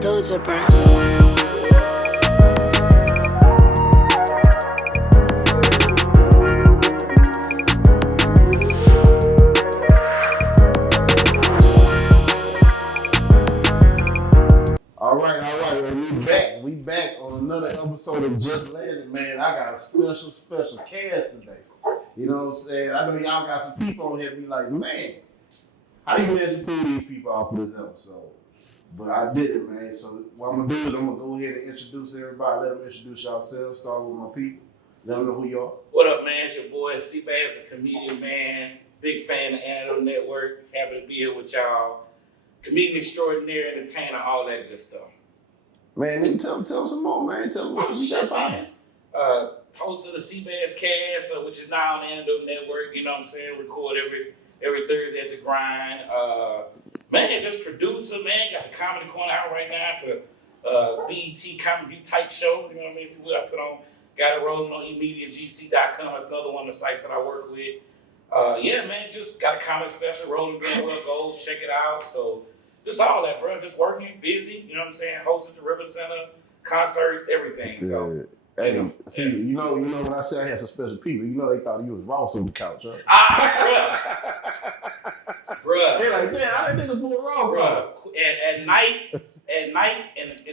Doja Brown. All right, man. We back on another episode of Just Landed, man. I got a special cast today. You know what I'm saying? I know y'all got some people on here be like, man, how you managed to pull these people off for this episode? But I did it, man. So what I'm gonna do is I'm gonna go ahead and introduce everybody. Let them introduce yourselves. Start with my people. Let them know who you are. What up, man? It's your boy, Bazz The Comedian, man. Big fan of Antidote Network. Happy to be here with y'all. Comedian extraordinaire, entertainer, all that good stuff. Man, tell them some more, man. Tell them what you got man. Host of the Bazz Cast, which is now on the Antidote Network. You know what I'm saying? Record every Thursday at the grind. Man, just producer, man. Got the Comedy Corner out right now. It's a BET Comedy View type show. You know what I mean? If you will, I put on, got it rolling on emediagc.com. That's another one of the sites that I work with. Yeah, man, just got a comedy special rolling, doing well goes. Check it out. So just all that, bro. Just working, busy. You know what I'm saying? Hosted the River Center, concerts, everything. So. Hey, see, you know when I said I had some special people, you know they thought you was Ross on the couch, huh? Bruh. They like, damn, how that nigga pull Ross off? At night, in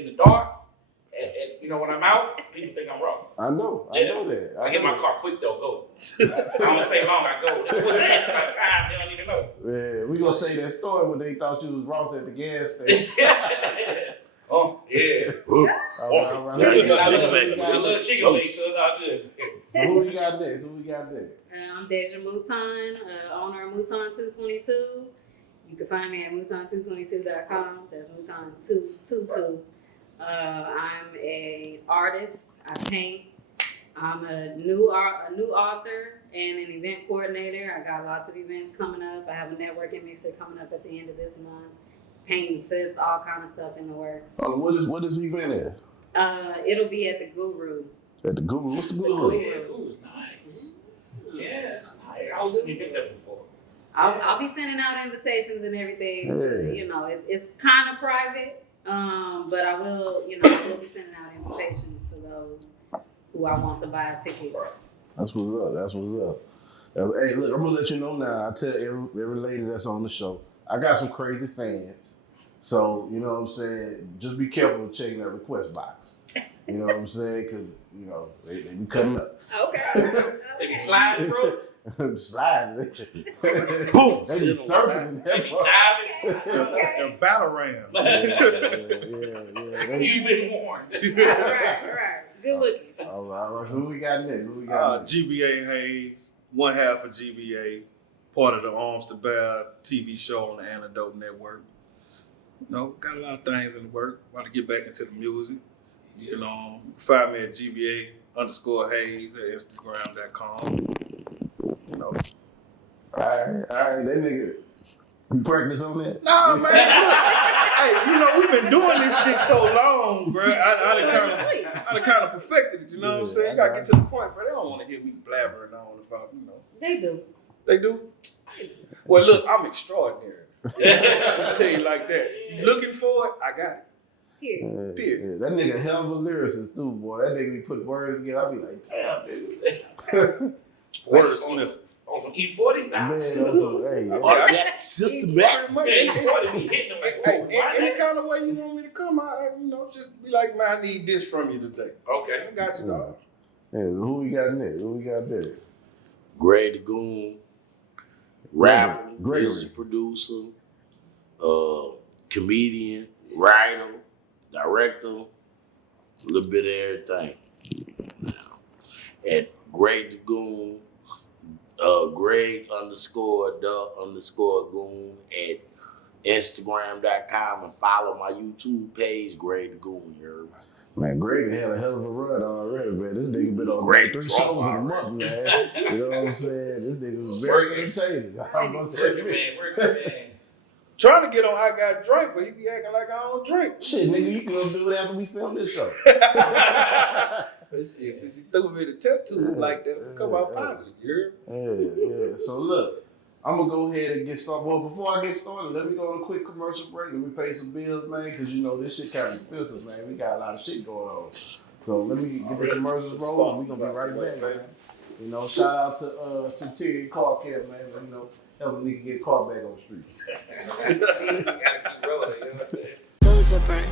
the dark, you know, when I'm out, people think I'm Ross. I know that. I get my car quick though, go. I don't stay long, I go. What's that? By the time, they don't even know. Yeah, we gonna say that story when they thought you was Ross at the gas station. Oh, yeah. All right. Little chicken wings, so it's all good. So who we got next? I'm Deja Mouton, owner of Mouton 222. You can find me at mouton222.com. That's Mouton 222. I'm an artist. I paint. I'm a new author and an event coordinator. I got lots of events coming up. I have a networking mixer coming up at the end of this month. Painting sips, all kind of stuff in the works. Oh, what is the event at? It'll be at the Guru. At the Guru? What's the Guru? Yeah, Guru's nice. Yes, nice. I was in there before. I'll be sending out invitations and everything. To, you know, it's kind of private, but I will be sending out invitations to those who I want to buy a ticket. That's what's up. Hey, look, I'm gonna let you know now. I tell every lady that's on the show, I got some crazy fans. So, you know what I'm saying? Just be careful of checking that request box. You know what I'm saying? Because, you know, they be cutting up. Okay. They be sliding, bro. Sliding. Boom. They be surfing. They be diving. The battle ram. Yeah. You've been warned. Right. Good looking. All right. So who we got next? GBA Haze, one half of GBA, part of the Arms to Bear TV show on the Antidote Network. You know, got a lot of things in the work. About to get back into the music. You can find me at GBA_Haze at Instagram.com. You know. All right. That nigga, you practice on that? No, man. Hey, you know, we've been doing this shit so long, bro. I kind of perfected it, you know what I'm saying? You gotta get to the point, bro. They don't want to hear me blabbering on about, you know. They do. They do? Well, look, I'm extraordinary. I'll tell you like that. If you're looking for it, I got it. Period. Yeah, that nigga hell of a lyricist too, boy. That nigga be putting words together. I be like, damn, nigga. Wordsmith. On some E40 style. Man, hey. Systematic. Yeah, E40 be hitting them like, any kind of way you want me to come, just be like, man, I need this from you today. Okay. I got you, dog. Yeah, who we got next? Greg Da Goon, rapper, Gregory. music producer, comedian, writer, director, a little bit of everything. At Greg Da Goon, Greg_Da_Goon at Instagram.com and follow my YouTube page, Greg Da Goon. You heard? Man, Greg had a hell of a run already, man. This nigga been on 3 shows in a month, man. You know what I'm saying? This nigga was very entertaining. I must admit. Working, man. Trying to get on I Got Drink, but he be acting like I don't drink. Shit, nigga, you can go do it after we film this show. Since you threw me the test tube like that, come out positive, you heard? Yeah. So look, I'm gonna go ahead and get started. Well, before I get started, let me go on a quick commercial break. Let me pay some bills, man, because you know this shit kind of expensive, man. We got a lot of shit going on. So let me get the commercials rolling. We're gonna be right back, man. You know, shout out to Centurion Car Care, man. You know, help a nigga get a car back on the streets. You gotta keep rolling, you know what I'm saying? Those are burnt.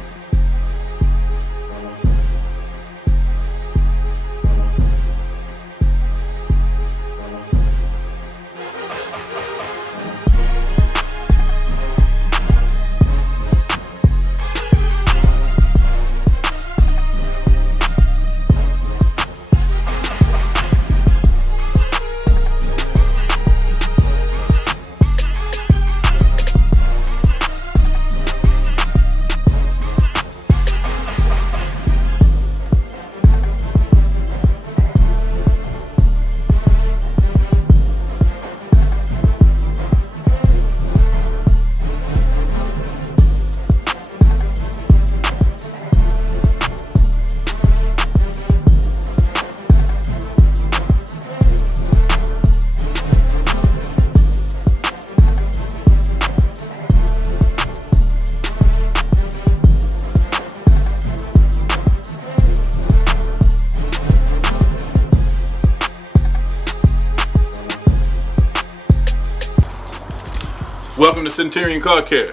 Welcome to Centurion Car Care,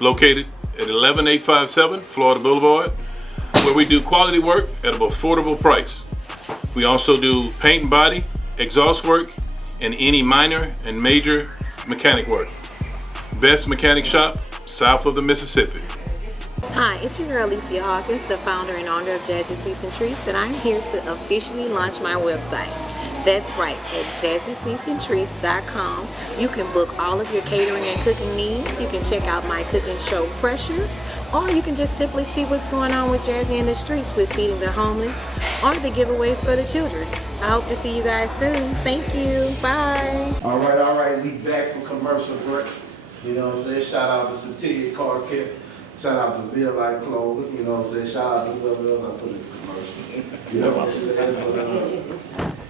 located at 11857 Florida Boulevard, where we do quality work at an affordable price. We also do paint and body, exhaust work, and any minor and major mechanic work. Best mechanic shop south of the Mississippi. Hi, it's your girl Alicia Hawkins, the founder and owner of Jazzy Sweets and Treats, and I'm here to officially launch my website. That's right, at jazzysweetsandtreats.com. You can book all of your catering and cooking needs. You can check out my cooking show, Pressure, or you can just simply see what's going on with Jazzy in the streets with feeding the homeless or the giveaways for the children. I hope to see you guys soon. Thank you. Bye. All right. We back from commercial break. You know what I'm saying? Shout out to Centurion Car Care. Shout out to Ville Life Clothing. You know what I'm saying? Shout out to whoever else I put in the commercial. You know what I'm saying?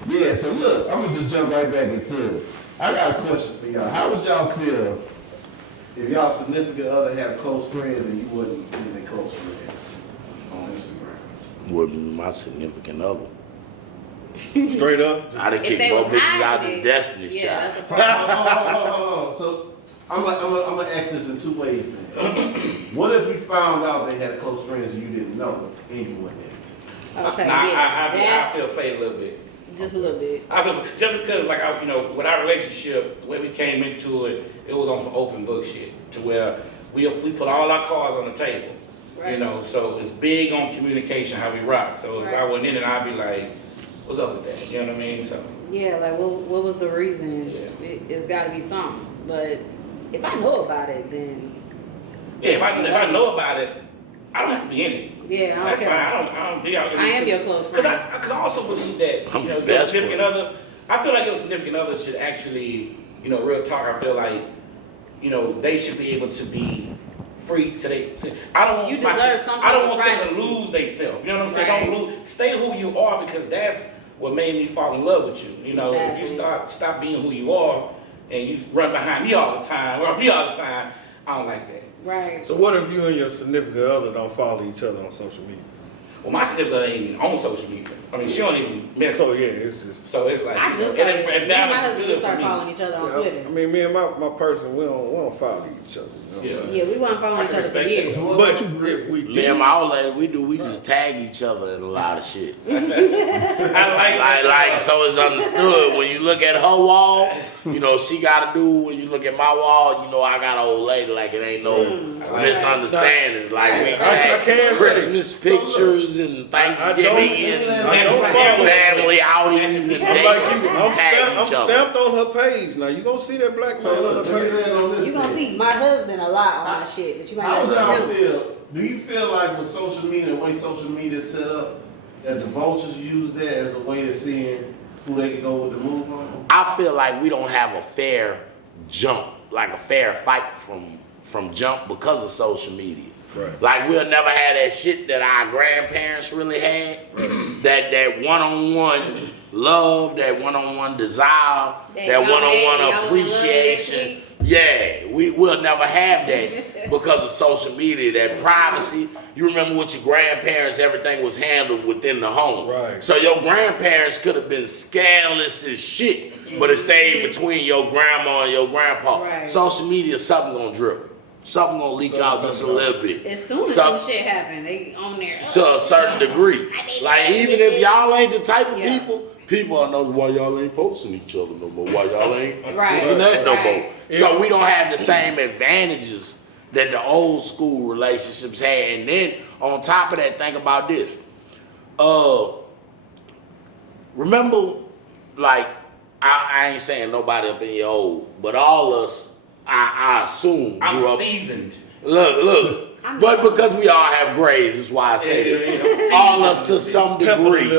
Yeah, so look, I'm gonna just jump right back into it. I got a question for y'all. How would y'all feel if y'all significant other had close friends and you wasn't even their close friends on Instagram? Would be my significant other. Straight up. I done kicked both bitches out of Destiny's Child. That's a problem. Hold on. So I'm gonna ask this in two ways, man. What if you found out they had close friends and you didn't know and you wasn't in it? Okay, I feel played a little bit. Just a little bit. I feel just because, like, with our relationship, the way we came into it, it was on some open book shit, to where we put all our cards on the table. Right. You know, so it's big on communication, how we rock. So if I wasn't in it, I'd be like, what's up with that? You know what I mean? So Yeah, like what was the reason? Yeah. It's got to be something. But if I know about it, then yeah, if I know about it, I don't have to be in it. yeah, I don't That's care. fine. I don't do y'all. I am your close friend. Because I also believe that, I'm your best significant friend. other, I feel like your significant other should actually, real talk, I feel like, they should be able to be free today. I don't want You deserve some I don't type of want them to privacy. lose themselves. You know what I'm saying? Right. Don't lose. Stay who you are, because that's what made me fall in love with you. You know, if you Exactly. stop being who you are and you run behind me all the time, I don't like that. Right. So what if you and your significant other don't follow each other on social media? Well, my sister ain't even on social media. I mean, she don't even mess So with yeah, it. it's just. So it's like, I just it started, me and my balance is husband good just for started me. following each other on Yeah, Twitter. I mean, me and my person, we don't follow each other. You know what I'm Yeah. saying? Yeah, we weren't I following each can other for respect years. that. But if we Me did, and my old lady, we just tag each other in a lot of shit. I Like, so it's understood. When you look at her wall, she gotta do. When you look at my wall, I got an old lady. Like, it ain't no misunderstandings. Like, we I tag can't say- Christmas pictures and Thanksgiving I don't follow family outings and I'm like dates you, and I'm tag each other. stamped on her page. Now you gonna see that black man So on look, her let me page. land on this. You gonna then. see my husband a lot on my shit, but you might How not would y'all see him. feel? Do you feel like with social media, the way social media is set up, that the vultures use that as a way of seeing who they can go with the move on? I feel like we don't have a fair jump, like a fair fight from jump because of social media. Right. Like, we'll never have that shit that our grandparents really had. That one-on-one love, that one-on-one desire, that one-on-one appreciation. Yeah, we'll never have that because of social media, that privacy. You remember with your grandparents, everything was handled within the home. Right. So your grandparents could have been scandalous as shit, but it stayed between your grandma and your grandpa. Right. Social media, something gonna drip. Something gonna leak out just a little bit. As soon as some shit happen, they on there. To a certain degree. Like even if y'all ain't the type of people will know why y'all ain't posting each other no more. Why y'all ain't this and that no more. So we don't have the same advantages that the old school relationships had. And then on top of that, think about this. Remember, like, I ain't saying nobody up in your old, but all us, I assume I'm grew up. seasoned. Look. But because we all have grades, that's why I say this. All us to some degree.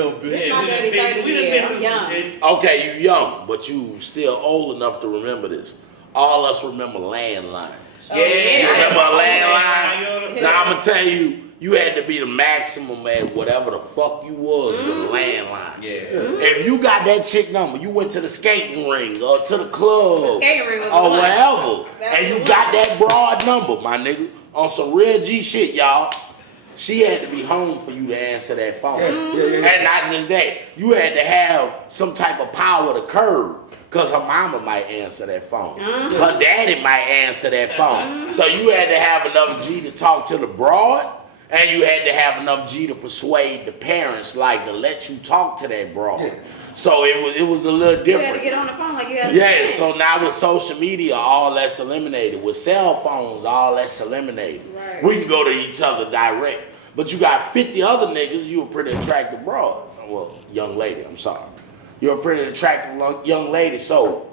Okay, you young, but you still old enough to remember this. All us remember landlines. You remember a landline? Now I'm gonna tell you, you had to be the maximum at whatever the fuck you was with a landline. If you got that chick number, you went to the skating ring or to the club or wherever, and you got that broad number, my nigga, on some real G shit, y'all. She had to be home for you to answer that phone. And not just that, you had to have some type of power to curve. Because her mama might answer that phone. Her daddy might answer that phone. So you had to have enough G to talk to the broad, and you had to have enough G to persuade the parents, like, to let you talk to that broad. So it was a little different. You had to get on the phone like you had to. So now with social media, all that's eliminated. With cell phones, all that's eliminated. Right. We can go to each other direct. But you got 50 other niggas, you a pretty attractive broad. Well, young lady, I'm sorry. You're a pretty attractive young lady, so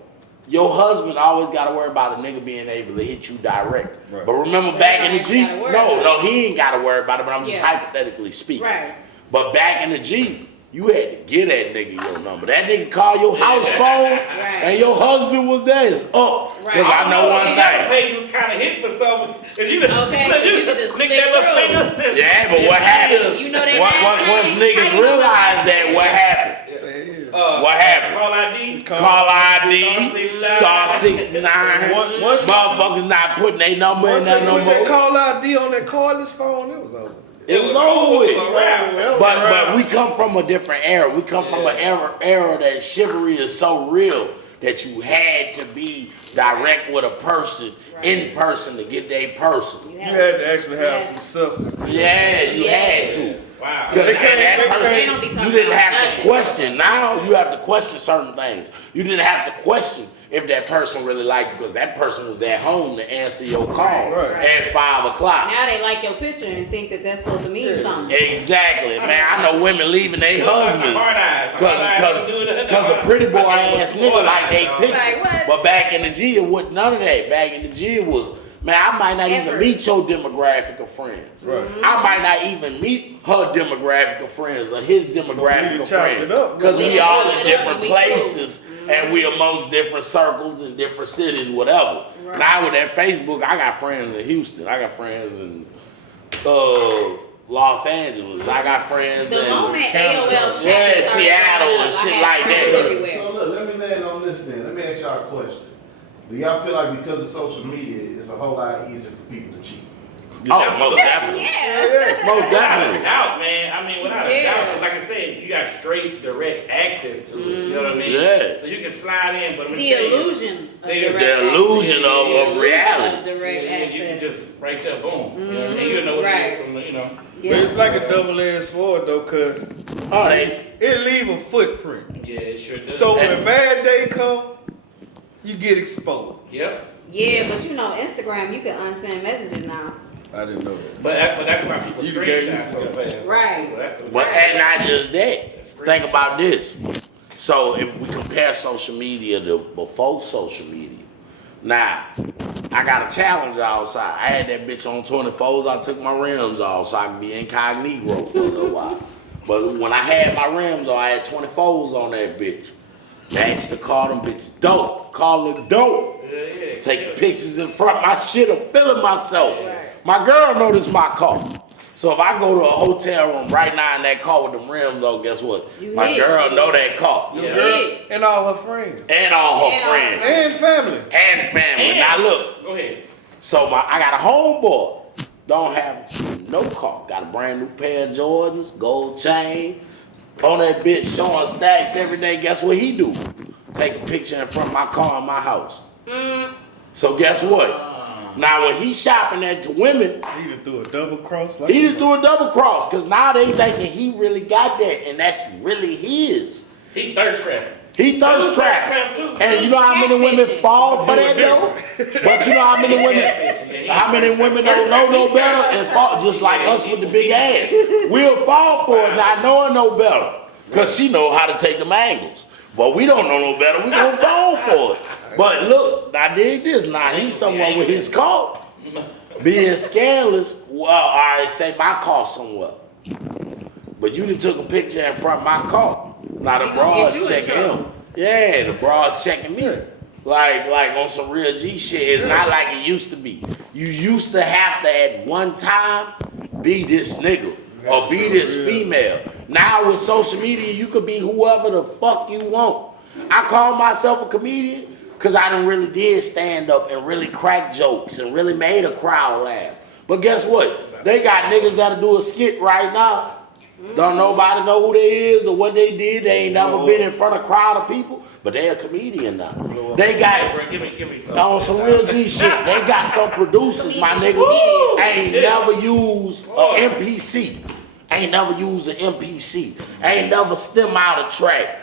your husband always got to worry about a nigga being able to hit you direct. Right. But remember back in the G, no, he ain't got to worry about it, but I'm just hypothetically speaking. Right. But back in the G, you had to get that nigga your number. That nigga call your house phone, and your husband was there, it's up. Because I know one thing. That page was kind of hit for something. You could just flick that finger. Yeah, but what happened? You know once niggas realize that, what happened? What happened? Call ID, star 69. Motherfuckers not putting their number in there no more. That call ID on that cordless phone, it was over. It was over with. But we come from a different era. We come from an era that chivalry is so real that you had to be direct with a person in person to get their person. You had to actually have some substance to it. Yeah, you had to. Wow. Because that person, you didn't have to question. Now you have to question certain things. You didn't have to question if that person really liked you because that person was at home to answer your call at 5 o'clock. Now they like your picture and think that that's supposed to mean something. Exactly. Man, I know women leaving their husbands because a pretty boy ass nigga like they picture. But back in the G, it wasn't none of that. Back in the G, it was, man, I might not even meet your demographic of friends. Right. I might not even meet her demographic of friends or his demographic of friends. Because we all in different places and we amongst different circles and different cities, whatever. Right. Now with that Facebook, I got friends in Houston. I got friends in Los Angeles. I got friends in Seattle and shit like that. So look, let me land on this then. Let me ask y'all a question. Do y'all feel like because of social media, it's a whole lot easier for people to cheat? Oh, most definitely. Most definitely. Without, man. I mean, without a doubt. Because like I said, you got straight, direct access to it. You know what I mean? Yeah. So you can slide in, but I'm the illusion of reality. Direct access. You can just right there, boom. You know what I mean? You know what it is from the, But it's like a double-edged sword though, cause it leave a footprint. Yeah, it sure does. So when a bad day come, you get exposed. Yep. Yeah, but Instagram, you can unsend messages now. I didn't know that. But that's why people screenshot so fast. Right. But and not just that. Think about this. So if we compare social media to before social media, now I got a challenge outside. I had that bitch on 24s. I took my rims off so I could be incognito for a little while. But when I had my rims on, I had 24s on that bitch. They used to call them bitches dope. Call it dope. Taking pictures in front of my shit. I'm feeling myself. My girl noticed my car. So if I go to a hotel room right now in that car with them rims on, guess what? My girl know that car. Your girl and all her friends. And all her friends. And family. And family. Now look. Go ahead. So I got a homeboy. Don't have no car. Got a brand new pair of Jordans, gold chain. On that bitch showing stacks every day. Guess what he do? Take a picture in front of my car in my house. So guess what? Now when he's shopping at the women, He done threw a double cross. he done threw a double cross because now they thinking he really got that and that's really his. He thirst trapping. He thirst trap. And you know how many women fall for that though? But you know how many women don't know no better and fall just like us with the big ass. We'll fall for it not knowing no better. Cause she know how to take them angles. But we don't know no better, we gonna fall for it. But look, I dig this. Now he's somewhere with his car. Being scandalous, well, I say my car somewhere. But you done took a picture in front of my car. Now the bras checking him. Yeah, the bras checking me. Like on some real G shit. It's not like it used to be. You used to have to at one time be this nigga or be this female. Now with social media, you could be whoever the fuck you want. I call myself a comedian because I done really did stand up and really crack jokes and really made a crowd laugh. But guess what? They got niggas that'll do a skit right now. Don't nobody know who they is or what they did. They ain't never been in front of a crowd of people, but they a comedian now. They got Give me some. on some real G shit. They got some producers, my nigga, ain't never used an MPC. Ain't never used an MPC. Ain't never stem out a track.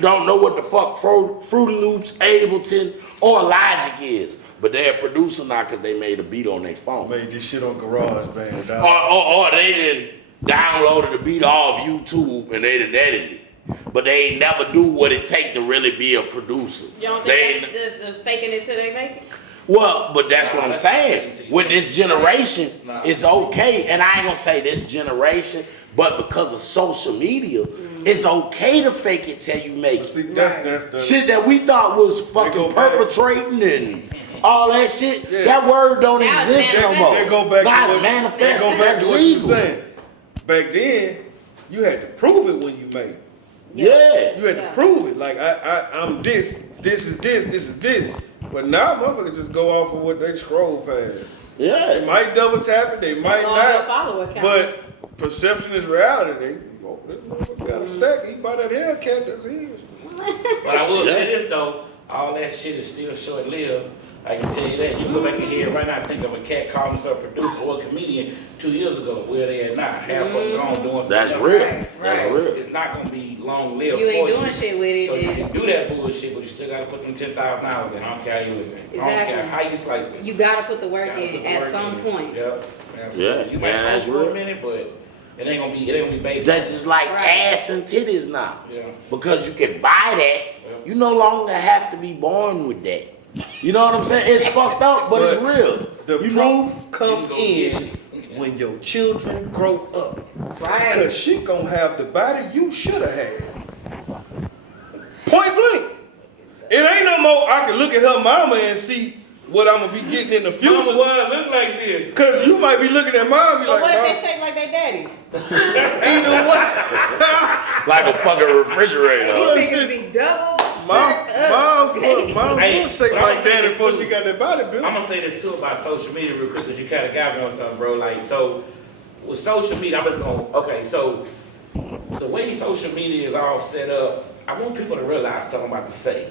Don't know what the fuck Fruity Loops, Ableton, or Logic is. But they're a producer now because they made a beat on their phone. Made this shit on GarageBand. Or they didn't downloaded the beat off YouTube and they done edited it. But they ain't never do what it take to really be a producer. You don't think that's just faking it till they make it? Well, but that's what I'm saying. With this generation, it's okay. And I ain't gonna say this generation, but because of social media, it's okay to fake it till you make it. See, that's shit that we thought was fucking perpetrating and all that shit. Yeah. That word don't exist no more. They go back to what you were saying. Back then, you had to prove it when you made it. Yeah. You had to prove it. Like, I'm this is this. But now motherfuckers just go off of what they scroll past. Yeah. They might double tap it, they might not. But perception is reality. This motherfucker got a stack, he bought that Hellcat, that's his. But I will say this though, all that shit is still short lived. I can tell you that. You can go back in here right now and think of a cat calling himself a producer or a comedian 2 years ago. Where they at now? Half of them gone doing something. That's real. Right. That's real. It's not going to be long lived. You ain't doing shit with it. So you can do that bullshit, but you still got to put them $10,000 in. I don't care how you with me. Exactly. I don't care how you slice it. You gotta put the work in at some point. Yep. Yeah. You might that's for real. a minute, but it ain't gonna be based. That's on just like Right. ass and titties now. Yeah. Because you can buy that, you no longer have to be born with that. You know what I'm saying? It's fucked up, but it's real. The You know? proof come in when your children grow up. Right. Cause she gonna have the body you should have had. Point blank. It ain't no more I can look at her mama and see what I'm gonna be getting in the future. Mama, why I look like this? Cause you might be looking at mom and be But like, what if "Mom, they shake like their daddy? either way." Like a fucking refrigerator. These niggas be double. Mom Hey, will shake but I'm like saying daddy this before too. she got that body built. I'm gonna say this too about social media real quick, cause you kind of got me on something, bro. Like, so with social media, I'm just gonna so the way social media is all set up, I want people to realize something I'm about to say.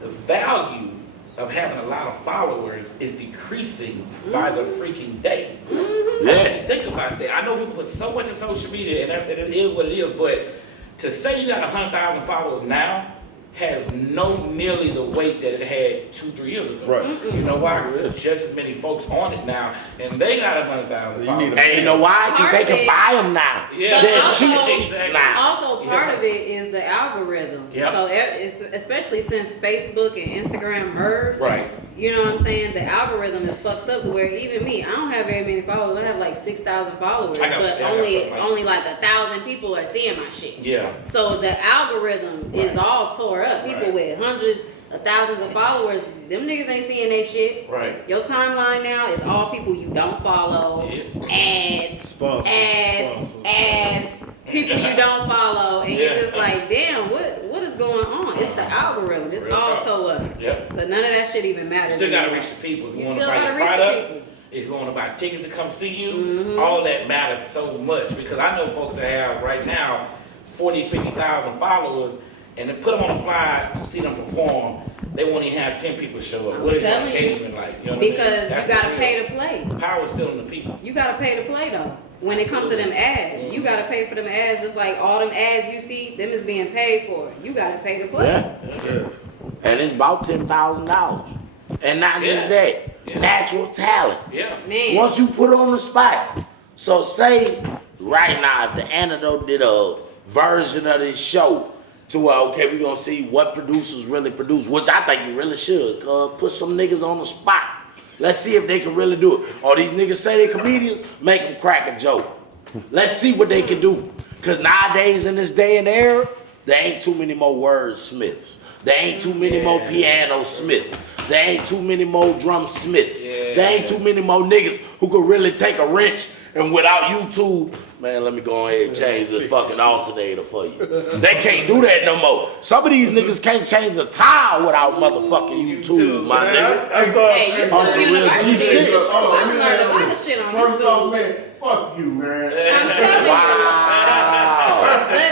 The value of having a lot of followers is decreasing by the freaking day. Yeah. Think about that. I know people put so much in social media, and it is what it is, but to say you got 100,000 followers now has no nearly the weight that it had 2-3 years ago. Right. You know why? Because there's just as many folks on it now, and they got 100,000 You need followers. And you know why? Because they can buy them now. Yeah. There's Also- cheat sheets now. Also, part of it is the algorithm. Yep. So, it's, especially since Facebook and Instagram merged, Right. you know what I'm saying? The algorithm is fucked up to where even me, I don't have very many followers. I have like 6,000 followers, I got- but yeah, I got something like only like 1,000 people are seeing my shit. Yeah. So the algorithm is all tore up. People Right. with hundreds of thousands of followers, them niggas ain't seeing that shit. Right. Your timeline now is all people you don't follow. Yeah. Ads. ads, people you don't follow, and you're just like, damn, what is going on? It's the algorithm. It's all toe up. Yep. So none of that shit even matters. You still gotta reach the people. If you want to buy your product, if you want to buy tickets to come see you, all that matters so much. Because I know folks that have right now 40, 50,000 followers, and to put them on a flyer to see them perform, they won't even have 10 people show up. What is that engagement like? You know what because I mean? you gotta pay to play. The power's still in the people. You gotta pay to play though. When it comes to them ads, you gotta pay for them ads. Just like all them ads you see, them is being paid for. You gotta pay to play. Yeah. And it's about $10,000. And not just that, natural talent. Yeah. Man. Once you put on the spot. So say right now, the Antidote did a version of this show to where, okay, we're gonna see what producers really produce, which I think you really should, cause put some niggas on the spot. Let's see if they can really do it. Or these niggas say they comedians, make them crack a joke. Let's see what they can do. Cause nowadays in this day and era, there ain't too many more wordsmiths. There ain't too many more piano smiths. There ain't too many more drum smiths. There ain't too many more niggas who could really take a wrench and without YouTube, man, let me go ahead and change this fucking alternator for you. They can't do that no more. Some of these niggas can't change a tile without motherfucking YouTube, my nigga. Hey, you On some real G shit. I learned a lot of shit on First off, YouTube. man, fuck you, man. I'm telling you. Wow.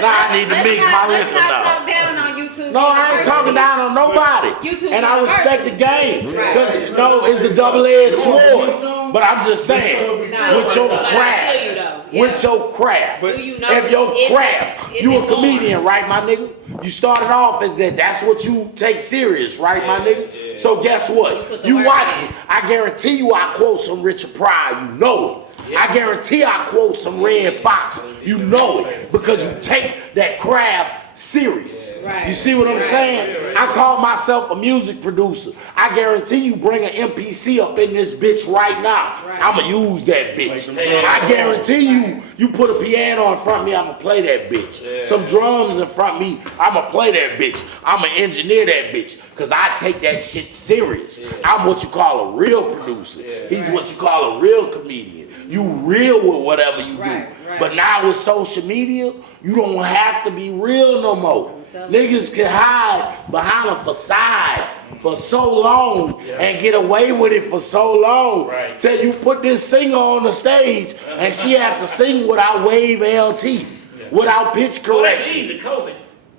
Now I need to mix my liquor Let's not now. talk down on YouTube. No, I ain't talking down on nobody. YouTube And I respect the game. Right. Because, no, it's a double-edged sword. But I'm just saying, with your craft, with your craft, Do you know if your is craft, it you a on? comedian, right, my nigga? You started off as that. That's what you take serious, right, my nigga? So guess what? You watch me. I guarantee you I quote some Richard Pryor. You know it. I guarantee I quote some Red Fox. You know it. Because you take that craft serious. Right. You see what I'm saying? I call myself a music producer. I guarantee you bring an MPC up in this bitch right now. Right. I'ma use that bitch. I guarantee you put a piano in front of me, I'ma play that bitch. Some drums in front of me, I'ma play that bitch. I'ma engineer that bitch. Cause I take that shit serious. I'm what you call a real producer. He's what you call a real comedian. You real with whatever you do. Right. But now with social media, you don't have to be real no more. Niggas can hide behind a facade for so long and get away with it for so long. Till you put this singer on the stage and she have to sing without wave LT, without pitch correction. COVID.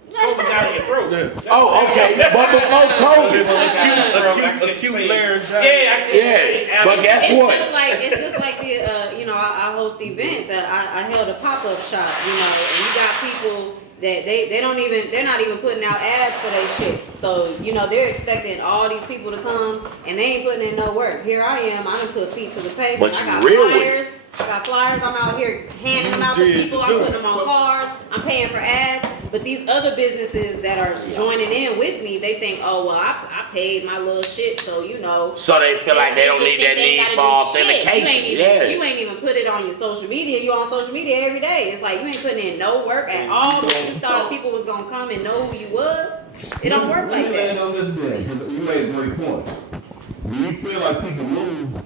COVID got in your throat. Oh, okay. But before COVID, Acute laryngitis. yeah. But guess what? It's just like the I host events and I held a pop-up shop, and you got people that they're not even putting out ads for their shit. So, they're expecting all these people to come and they ain't putting in no work. Here I am, I done put feet to the pavement. But I got you real with flyers. I got flyers, I'm out here handing them out to people, I'm putting them on cars, I'm paying for ads. But these other businesses that are joining in with me, they think, oh, well, I paid my little shit, so, So they feel like they don't need that need for authentication. You ain't even put it on your social media. You on social media every day. It's like you ain't putting in no work at all. You thought people was going to come and know who you was. It don't work like that. You made a great point. Do you feel like people move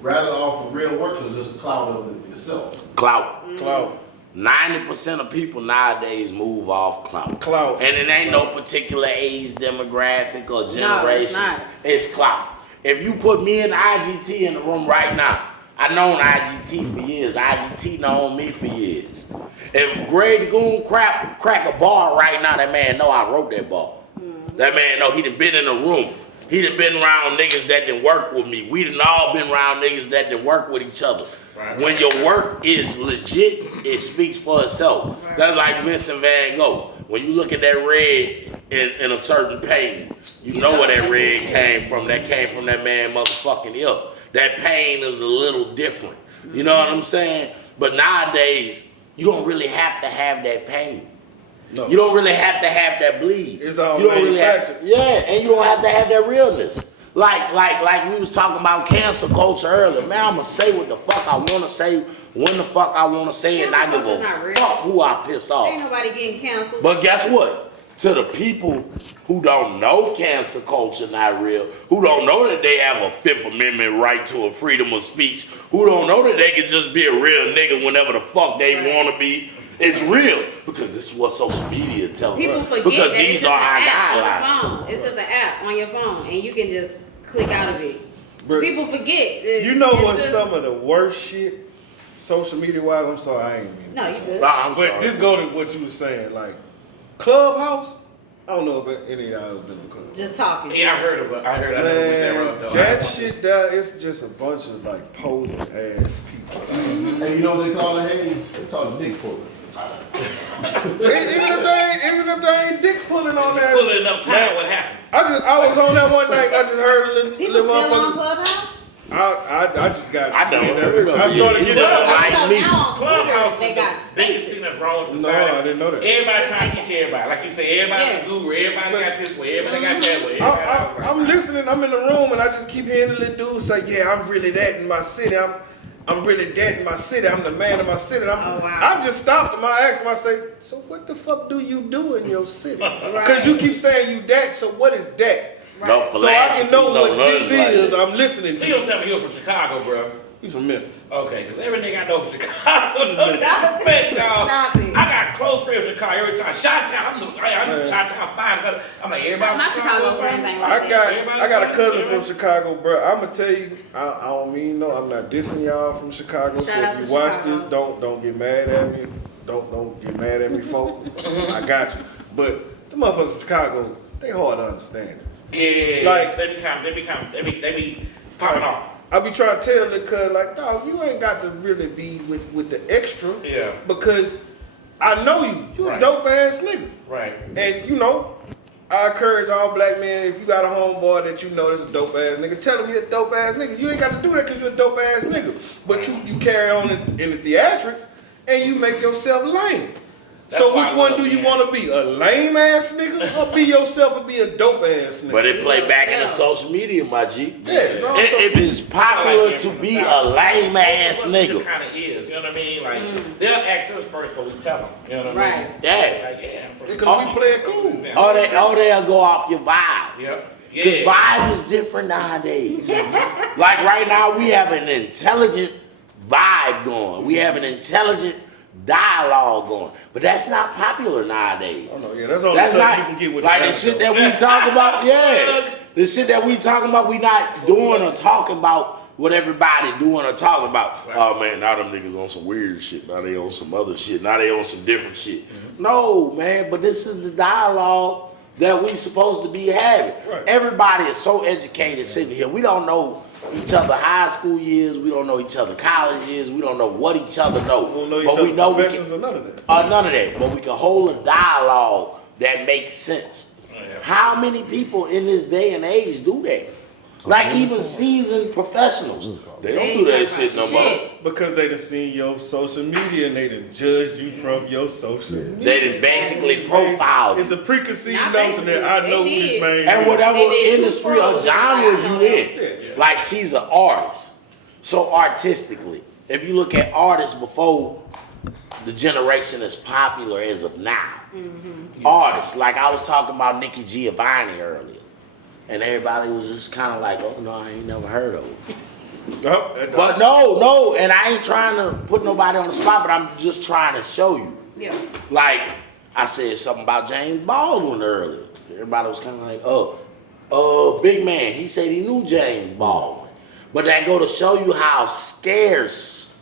rather off of real work or just clout of it itself? Clout. Clout. 90% of people nowadays move off clout. Clout. And it ain't no particular age demographic or generation. No, it's clout. If you put me and IGT in the room right now, I known IGT for years. IGT known me for years. If Greg Da Goon crack a bar right now, that man know I wrote that bar. That man know he done been in the room. He done been around niggas that done work with me. We done all been around niggas that done work with each other. When your work is legit, it speaks for itself. That's like Vincent Van Gogh. When you look at that red in a certain painting, you know where that red came from. That came from that man motherfucking ill. That pain is a little different. You know what I'm saying? But nowadays, you don't really have to have that pain. No. You don't really have to have that bleed. It's all you don't manufactured. and you don't have to have that realness. Like we was talking about cancel culture earlier. Man, I'ma say what the fuck I wanna say, when the fuck I wanna say it, and I give a fuck who I piss off. Ain't nobody getting canceled. But guess what? to the people who don't know cancel culture not real, who don't know that they have a Fifth Amendment right to a freedom of speech, who don't know that they can just be a real nigga whenever the fuck they want to be. It's real because this is what social media tells People us. forget Because that these it's just are an our app guidelines. on your phone. It's just an app on your phone, and you can just click out of it. Bro, People forget. you know It's what's just- some of the worst shit, social media wise? I'm sorry, I ain't mean. No, you good. Nah, I'm But sorry. this go to what you were saying, like Clubhouse. I don't know if any of y'all have been to Clubhouse. Just talking. Yeah, I heard of it. I heard I never went there Man, though. that shit there, it's just a bunch of like posing ass people. Hey, you know what they call it, Haze? They call it dick pulling. even if they ain't dick pulling on that. Pulling enough time, Man, what happens? I was on that one night and I just heard a little People still on motherfucker. Clubhouse? I just got. I don't know. I started You getting. just like me. Now on Twitter, Clubhouse they is got the biggest thing spaces. that's wrong with No, society. I didn't know that. Everybody trying to teach everybody. Like you said, everybody Yeah. Google, everybody got this way, everybody got that way. I'm listening. I'm in the room and I just keep hearing the little dude say, "Yeah, I'm really that in my city. I'm really that in my city. I'm the man in my city." Oh, wow. I just stopped him. I asked him. I say, "So what the fuck do you do in your city? Right. Because you keep saying you that. So what is that? No Right. So I can know what this nothing like is. that. I'm listening You to." don't tell me you're from Chicago, bro. He's from Memphis. Okay, because every nigga I know from Chicago, no disrespect, y'all. Stop it. I got close friends from Chicago every time. Chi-Town, I'm from Chi-Town fine. I'm like, everybody My from Chicago friends ain't like I got a cousin from Chicago, bro. I'm gonna tell you, I don't mean no. I'm not dissing y'all from Chicago. Shout So out if you to watch Chicago. this, don't get mad at me. Don't get mad at me, folk. I got you. But the motherfuckers from Chicago, they hard to understand. Yeah, Like- they be popping off. I be trying to tell the cuz like, dog, you ain't got to really be with the extra. Yeah. Because I know you. You a Right. dope ass nigga. Right. And you know, I encourage all black men, if you got a homeboy that you know that's a dope ass nigga, tell him you're a dope ass nigga. You ain't got to do that because you're a dope ass nigga. But you carry on in the theatrics and you make yourself lame. That's So why which I one love do you men. want to be? A lame ass nigga or be yourself and be a dope ass nigga? But it play back in the Yeah. social media, my G. Yeah, it's all If it's popular to be a lame ass This nigga, kind of is, you know what I mean? Like, they'll ask us first before we tell them, you know what I Right. mean? Yeah. Like, yeah. I'm from- Because we playing cool. or they'll go off your vibe. Yep. Because Yeah. vibe is different nowadays. Like right now, we have an intelligent vibe going. We have an intelligent dialogue going. But that's not popular nowadays. Oh no, yeah, that's all That's the stuff not you can get with like the the shit that we talk about. Yeah, the shit that we talking about. We not doing or talking about what everybody doing or talking about. Oh man, now them niggas on some weird shit. Now they on some other shit. Now they on some different shit. No man, but this is the dialogue that we supposed to be having. Right. Everybody is so educated sitting here. We don't know each other high school years. We don't know each other college years. We don't know what each other know. We don't know each But we other's know we professions can, or none of that. none of that. But we can hold a dialogue that makes sense. Yeah. How many people in this day and age do that? Like even seasoned professionals, they don't do that shit no more. Because they done seen your social media and they done judged you from your social media. They done basically profiled It's you. a preconceived Not notion that I basically, know who they this did. man And is. whatever They did two industry or pros, genre like, you in, Yeah. like she's an artist. So artistically, if you look at artists before the generation that's popular as of now, artists, like I was talking about Nikki Giovanni earlier, and everybody was just kind of like, oh no, I ain't never heard of her. But no, and I ain't trying to put nobody on the spot, but I'm just trying to show you. Yeah. Like, I said something about James Baldwin earlier. Everybody was kind of like, big man, he said he knew James Baldwin. But that go to show you how scarce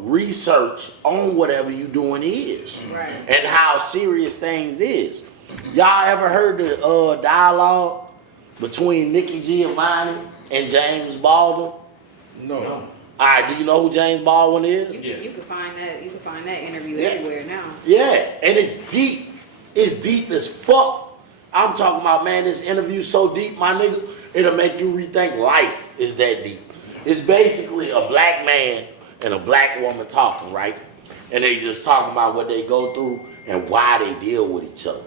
research on whatever you doing is. Right. And how serious things is. Y'all ever heard the dialogue between Nikki Giovanni and James Baldwin? No. All right, do you know who James Baldwin is? Yeah. You can find that. You can find that interview Yeah. everywhere now. Yeah, and it's deep. It's deep as fuck. I'm talking about, man, this interview so deep, my nigga, it'll make you rethink life. Is that deep? It's basically a black man and a black woman talking, right? And they just talking about what they go through and why they deal with each other.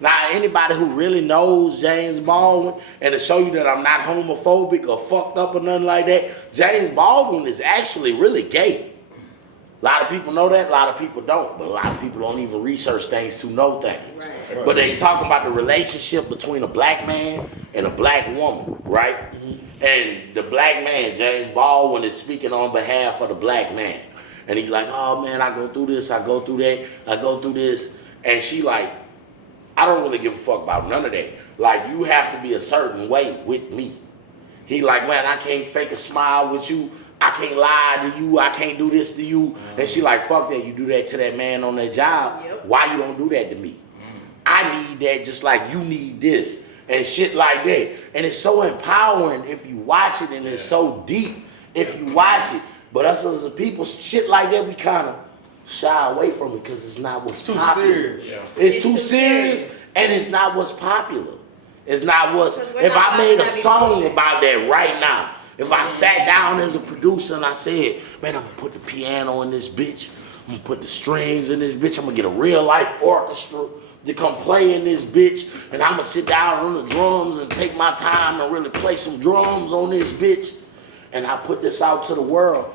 Now, anybody who really knows James Baldwin, and to show you that I'm not homophobic or fucked up or nothing like that, James Baldwin is actually really gay. A lot of people know that, a lot of people don't. But a lot of people don't even research things to know things. Right. But they talk about the relationship between a black man and a black woman, right? And the black man, James Baldwin, is speaking on behalf of the black man. And he's like, oh man, I go through this, I go through that, I go through this. And she like, I don't really give a fuck about none of that. Like, you have to be a certain way with me. He like, man, I can't fake a smile with you. I can't lie to you. I can't do this to you. And she like, fuck that. You do that to that man on that job. Yep. Why you don't do that to me? I need that just like you need this. And shit like that. And it's so empowering if you watch it, and it's so deep if you watch it. But us as a people, shit like that, we kind of shy away from it because it's not what's Too popular. serious. Yeah. It's too serious, and it's not what's popular. It's not what's. Because we're If not I made a about to have song emotions. about that right now, if I sat down as a producer and I said, man, I'm gonna put the piano in this bitch, I'm gonna put the strings in this bitch, I'm gonna get a real life orchestra to come play in this bitch, and I'm gonna sit down on the drums and take my time and really play some drums on this bitch, and I put this out to the world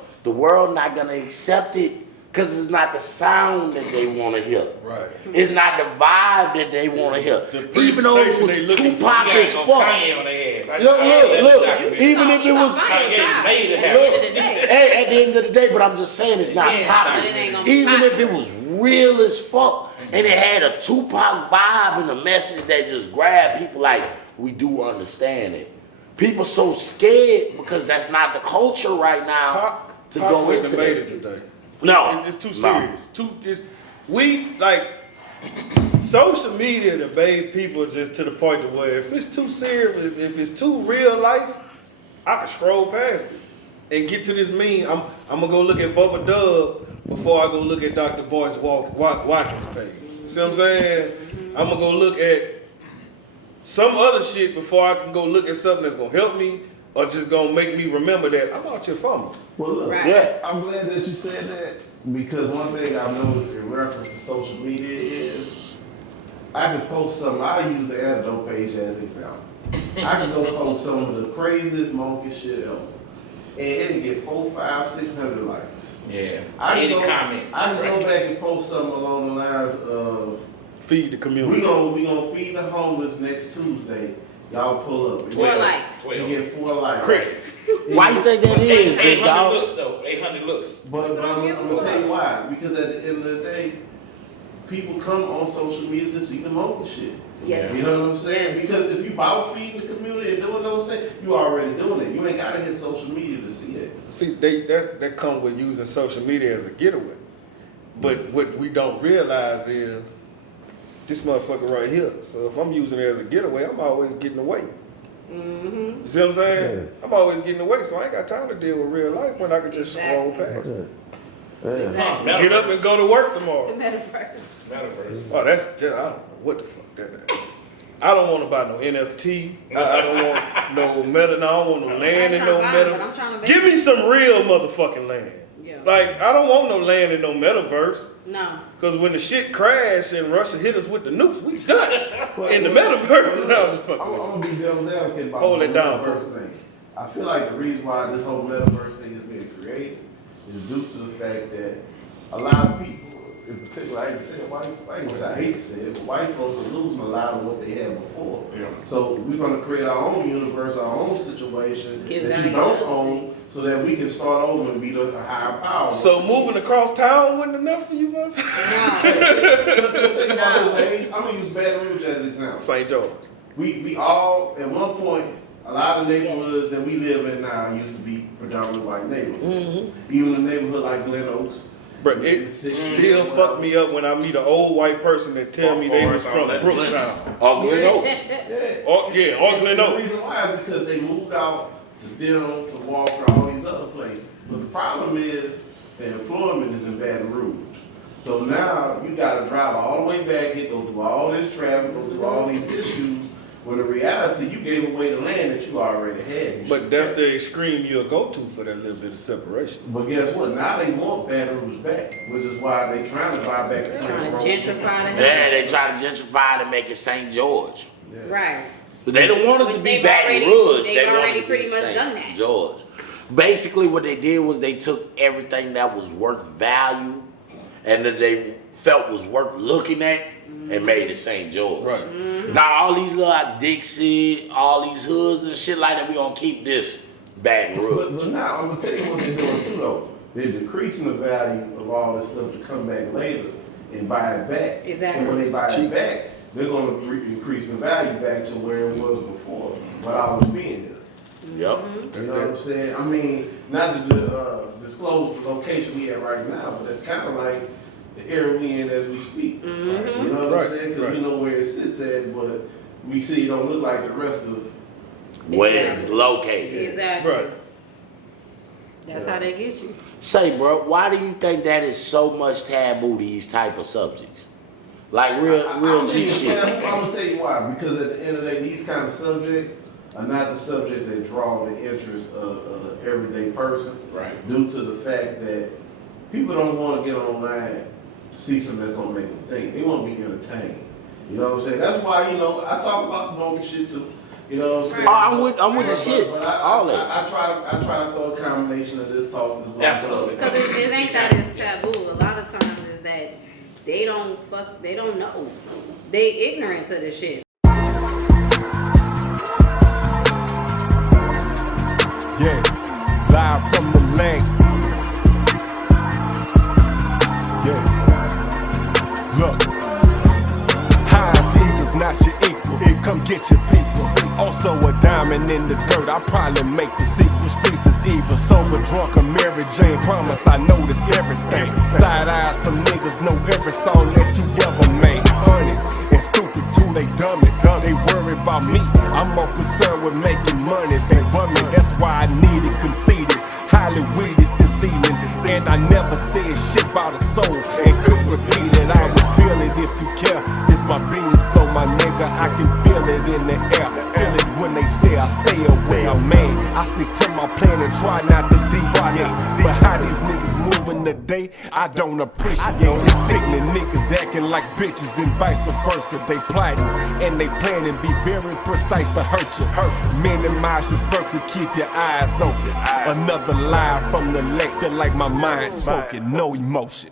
not gonna accept it because it's not the sound that they wanna hear. Right. It's not the vibe that they wanna hear. The Even though it was presentation they looking for. Tupac as fuck. Kanye on their ass. Look, even if it was Kanye made it At the end of the happen. day. Hey, at the end of the day, but I'm just saying it's not Yeah, popular. but it ain't gonna be Even if popular. it was real as fuck and it had a Tupac vibe and a message that just grabbed people, like, we do understand it. People so scared because that's not the culture right now to Pop go wouldn't into have made that. it today. No. It's too No. serious. We like social media that made people just to the point to where if it's too serious, if it's too real life, I can scroll past it and get to this meme. I'm gonna go look at Bubba Dub before I go look at Dr. Boyce Watkins page. See what I'm saying? I'm gonna go look at some other shit before I can go look at something that's gonna help me or just gonna make me remember that I'm out here fumbling. Well, look, Right. Yeah. I'm glad that you said that because one thing I've noticed in reference to social media is I can post something. I use the antidote page as an example. I can go post some of the craziest monkey shit ever, and it'll get 400, 500, 600 likes. Yeah. I Any can go, comments? I can right? go back and post something along the lines of Feed the community. we gonna feed the homeless next Tuesday. Y'all pull up. 4 likes. You get 4 likes. Crickets. Why you think that is, big 800 dog? looks though. 800 looks. But I'm gonna tell you why. Because at the end of the day, people come on social media to see the monkey shit. Yes. You know what I'm saying? Yes. Because if you about feeding the community and doing those things, you already doing it. You ain't gotta hit social media to see that. See, that come with using social media as a getaway. But what we don't realize is this motherfucker right here. So if I'm using it as a getaway, I'm always getting away. Mm-hmm. You see what I'm saying? Yeah. I'm always getting away, so I ain't got time to deal with real life when I can just scroll past it. Exactly. Get up and go to work The tomorrow. metaverse. Metaverse. Oh, that's just, I don't know what the fuck that is. I don't want to buy no NFT. I don't want no meta. No, I don't want no land in no But I'm meta. trying to Give me some real motherfucking land. Yeah. Like, I don't want no land in no metaverse. No. Because when the shit crashed and Russia hit us with the nukes, we done. In the metaverse. No, I'm just fucking I'm with gonna be devil's advocate about Hold the it down, metaverse thing. I feel like the reason why this whole metaverse thing is being created is due to the fact that a lot of people, in particular, I ain't gonna say I hate to say it, but white folks are losing a lot of what they had before. Yeah. So we're gonna create our own universe, our own situation Get that that you again. don't own, so that we can start over and be the higher power. it. So moving across town wasn't enough for you, motherfucker? No. the thing about this, I'm gonna use Baton Rouge as an example. St. George. We all, at one point, a lot of neighborhoods that we live in now used to be predominantly white neighborhoods. Even a neighborhood like Glen Oaks. But it still fucked me up when I meet an old white person that tell me they was from Brookstown. Or Glen Oaks. Yeah. Or Glen The Oaks. reason why is because they moved out to Denham, to Walker, all these other places. But the problem is the employment is in Baton Rouge. So now you gotta drive all the way back here, go through all this traffic, go through all these issues. When in reality, you gave away the land that you already had. But that's the extreme you'll go to for that little bit of separation. But guess what? Now they want Baton Rouge back, which is why they trying to buy back the Trying to gentrify the Yeah, they try to gentrify to make it St. George. Right. But they don't want it Which to be they've Baton already- Rouge. they've They want already it to pretty be much St. done that. George. Basically, what they did was they took everything that was worth value and that they felt was worth looking at and made it St. George. Right. Now, all these little like Dixie, all these hoods and shit like that, we gonna keep this Baton Rouge. But now, I'm gonna tell you what they're doing too, though. They're decreasing the value of all this stuff to come back later and buy it back. Exactly. And when they buy it back, they're gonna increase the value back to where it was before, what I was being there. Yep. You know what I'm saying? I mean, not to disclose the location we at right now, but that's kind of like the era we in as we speak. You know what I'm saying? Because we know where it sits at, but we see it don't look like the rest of Where it's located. Exactly. Right. That's how they get you. Say, bro, why do you think that is so much taboo, these type of subjects? Like real G shit. I'm gonna tell you why. Because at the end of the day, these kind of subjects are not the subjects that draw the interest of the everyday person. Right. Due to the fact that people don't want to get online to see something that's gonna make them think. They want to be entertained. You know what I'm saying? That's why, I talk about the monkey shit too. You know what I'm saying? Oh, I'm with the shit. All that. I try to throw a combination of this talk as well. Absolutely. Because it ain't that it's taboo. A lot of times is that they don't know. They ignorant to this shit. Yeah, live from the lake. Yeah, look, Hines Eagles not your equal. Come get your people. Also a diamond in the dirt. I probably make the sequel. Streets is evil. Sober, drunk, or Mary Jane. Promise I notice everything. Side eyes from niggas know every song that you ever made. Honey and stupid too, they dummies. They worry about me. I'm more concerned with making money. They bummy. That's why I need it conceited. Highly weeded this evening. And I never said shit about a soul. And couldn't repeat it. I would feel it if you care. It's my beans flow, my nigga. I can feel it in the air. Feel it when they stare. I stay away. I'm mad. I stick to my plan and try not to deviate. But how these niggas moving today, I don't appreciate. It's sickening. Niggas acting like bitches and vice versa. They plotting and they planning. Be very precise to hurt you. Minimize your circle. Keep your eyes open. Another lie from the lake. Feel like my mind spoken. No emotion.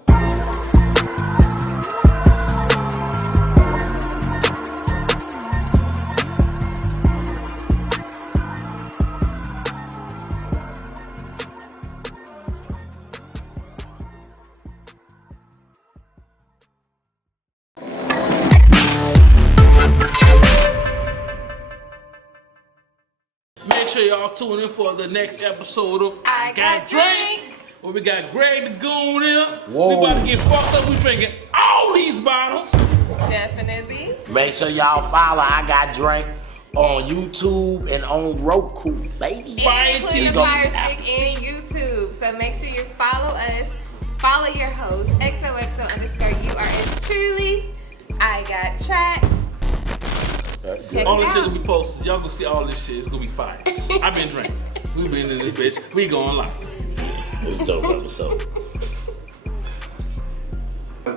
Make sure y'all tune in for the next episode of I Got Drink. Where we got Greg Da Goon here. Whoa. We about to get fucked up. We drinking all these bottles. Definitely. Make sure y'all follow I Got Drink on YouTube and on Roku, baby. And including It's the gonna Fire be Stick and YouTube. So make sure you follow us. Follow your host, XOXO_yours truly. I got tracks. Check All it this shit out. gonna be posted. Y'all gonna see all this shit. It's gonna be fire. I've been drinking. We been in this bitch. We going live. It's a dope episode.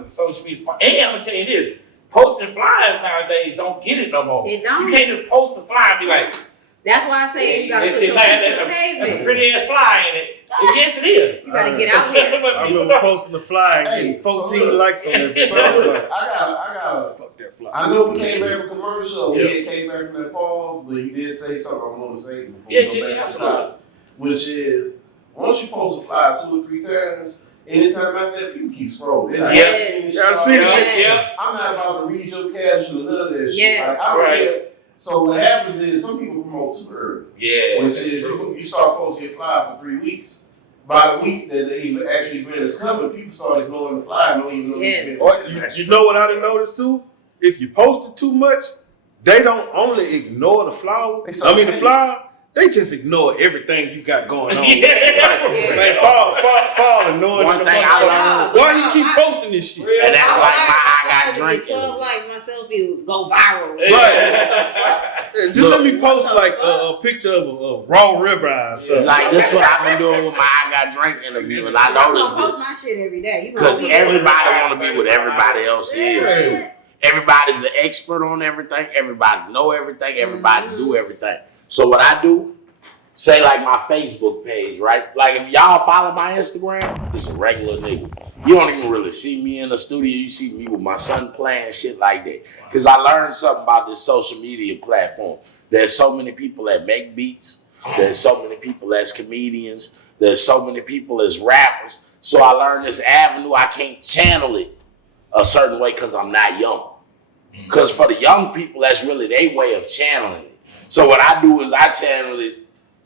Social media. And I'm gonna tell you this: posting flyers nowadays don't get it no more. It don't. You can't just post a flyer and be like, That's why I say you gotta "This put shit your like feet to that's the a pavement. pretty ass flyer in it." Yes, it is. You gotta get out here. But I people remember don't. posting the flyer and getting Hey, so 14 look. likes on that bitch. So I was look, like, I got fuck that flyer. I know we came back from commercial, we Yeah. had came back from that pause, but you did say something I'm gonna say before Yeah, we go yeah, back yeah, to the absolutely. top, which is once you post a flyer 2 or 3 times, anytime after that, people keep scrolling. They're like, Yeah. "I ain't even Gotta see the started." shit. Yeah. I'm not about to read your caption or none of that shit. Yes. Like, I don't Right. care. So what happens is some people promote too early, Yeah, which that's is true. you start posting your flyer for 3 weeks. By the week that the actual event is coming, people start ignoring the flyer and don't even know the Yes. event. Or you know what I didn't notice too? If you post it too much, they don't only ignore the flower. They start The hating. flyer. They just ignore everything you got going on. Yeah. Like fall annoying. One in the thing I motherfucker. learned- Why he keep posting this shit? And that's like my I Got Get Drink. 12 likes, my selfie would go viral. Yeah, just let me post like a picture of a raw ribeye or something. Like this what I've been doing with my I Got Drink interview, and I noticed post this. my shit every day. You Because gonna everybody want to be what everybody else is. Yeah. Everybody's an expert on everything. Everybody know everything. Everybody do everything. So what I do, say like my Facebook page, right? Like if y'all follow my Instagram, it's a regular nigga. You don't even really see me in the studio. You see me with my son playing shit like that. Because I learned something about this social media platform. There's so many people that make beats. There's so many people as comedians. There's so many people as rappers. So I learned this avenue. I can't channel it a certain way because I'm not young. Because for the young people, that's really their way of channeling it. So what I do is I channel it.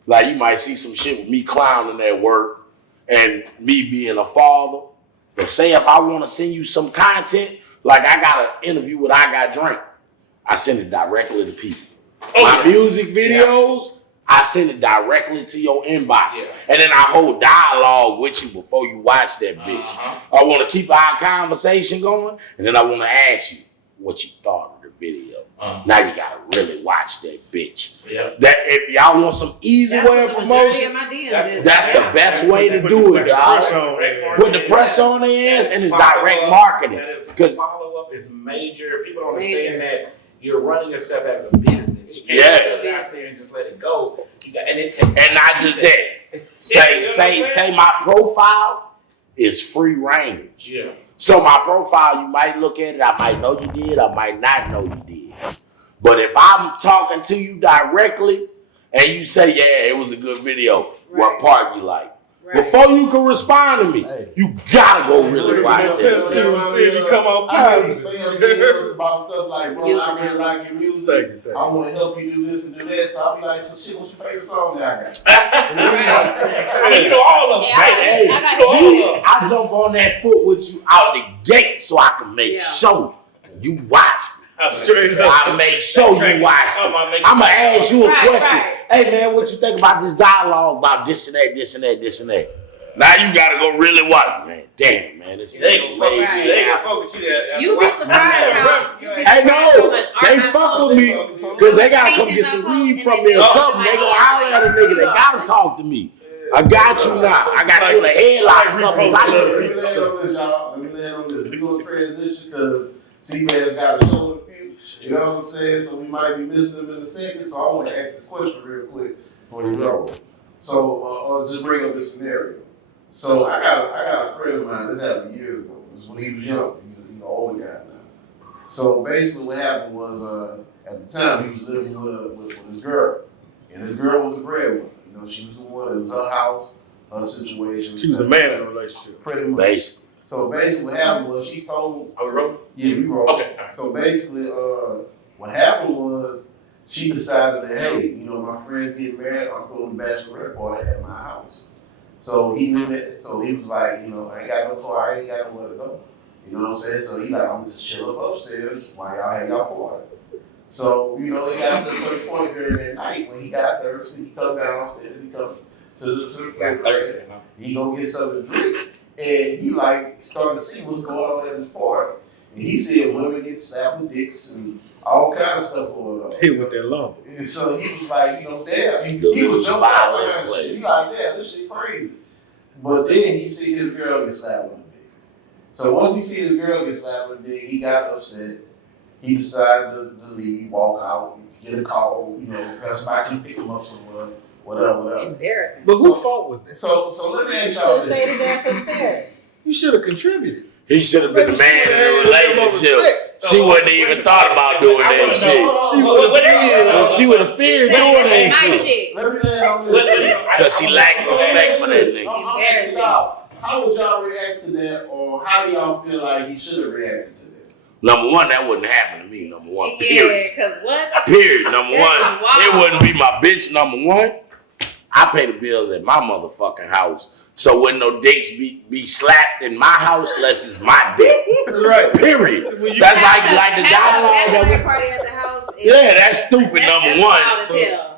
Like you might see some shit with me clowning at work and me being a father. But say if I want to send you some content, like I got an interview with I Got Drink, I send it directly to people. My music videos, I send it directly to your inbox. Yeah. And then I hold dialogue with you before you watch that bitch. I want to keep our conversation going, and then I want to ask you what you thought of the video. Now you gotta really watch that bitch. Yeah. That if y'all want some easy way of promotion, that's the best way to do it, dog. Put the press on their ass and it's direct marketing. Because follow up is major. People don't understand that you're running yourself as a business. You can't put it out there and just let it go. And it takes. And not just that. Say my profile is free range. Yeah. So my profile, you might look at it, I might know you did, I might not know you did. But if I'm talking to you directly and you say, yeah, it was a good video, what part you like? Before you can respond to me, you gotta go really watch that. You come out positive about stuff like, bro, I really like your music. I want to help you do this and do that. So I'll be like, so shit, what's your favorite song that I got? You know all of them. I jump on that foot with you out the gate so I can make sure you watched it. Straight up. I make sure you watched it. I'm going to ask you a question. Hey, man, what you think about this dialogue about this and that, this and that, this and that? Now you got to go really watch, man. Damn, man. This they ain't going to fuck with you. You be surprised. Hey, no. They fuck with me because they got to come get some weed from me or something. They going to holler at a nigga. They got to talk to me. I got you now. I got you in a headlock. Something tight. Let me land on this, y'all. Let me land on this. We're going to transition because C-Man's got a show in the future. You know what I'm saying? So we might be missing him in a second. So I want to ask this question real quick before you go. So I'll just bring up this scenario. So I got a friend of mine. This happened years ago. This was when he was young. He's an older guy now. So basically, what happened was at the time he was living with his girl, and his girl was a breadwinner. You know, she was the one. It was her house, her situation. She was the man in the relationship. Pretty much. Basically. So basically, what happened was she told. Are we rolling? Yeah, we rolled. Okay. So basically, what happened was she decided that, hey, you know, my friend's getting married. I'm throwing the bachelorette party at my house. So he knew that. So he was like, you know, I ain't got no car. I ain't got nowhere to go. You know what I'm saying? So he like, I'm just chill up upstairs while y'all have y'all party. So, you know, it got to a certain point during that night when he got thirsty. He come downstairs. He come to the refrigerator. He go get something to drink. And he like started to see what's going on at this party. And he said women get slapped with dicks and all kind of stuff going on. Hit with that lump. And so he was like, you know, damn. He was jumping out around the shit. He like, damn, this shit crazy. But then he see his girl get slapped with a dick. So once he see his girl get slapped with a dick, he got upset. He decided to leave, walk out, get a call, you know, somebody can pick him up somewhere, whatever. Embarrassing. But whose fault was this? So let me ask y'all Should have stayed his ass upstairs. You should have contributed. He should have been the man in the relationship. She wouldn't even thought about doing that shit. She would have feared doing that shit. Let me land on this. Because she lacked respect for that nigga. How would y'all react to that, or how do y'all feel like he should have reacted to that? Number one, that wouldn't happen to me. Number one, period. Yeah, because what? Period. Number one, it wouldn't be my bitch. Number one, I pay the bills at my motherfucking house. So when no dicks be slapped in my house, unless it's my dick. Right. Period. So that's like the dialogue. Party at the house. Yeah, that's stupid. Number one.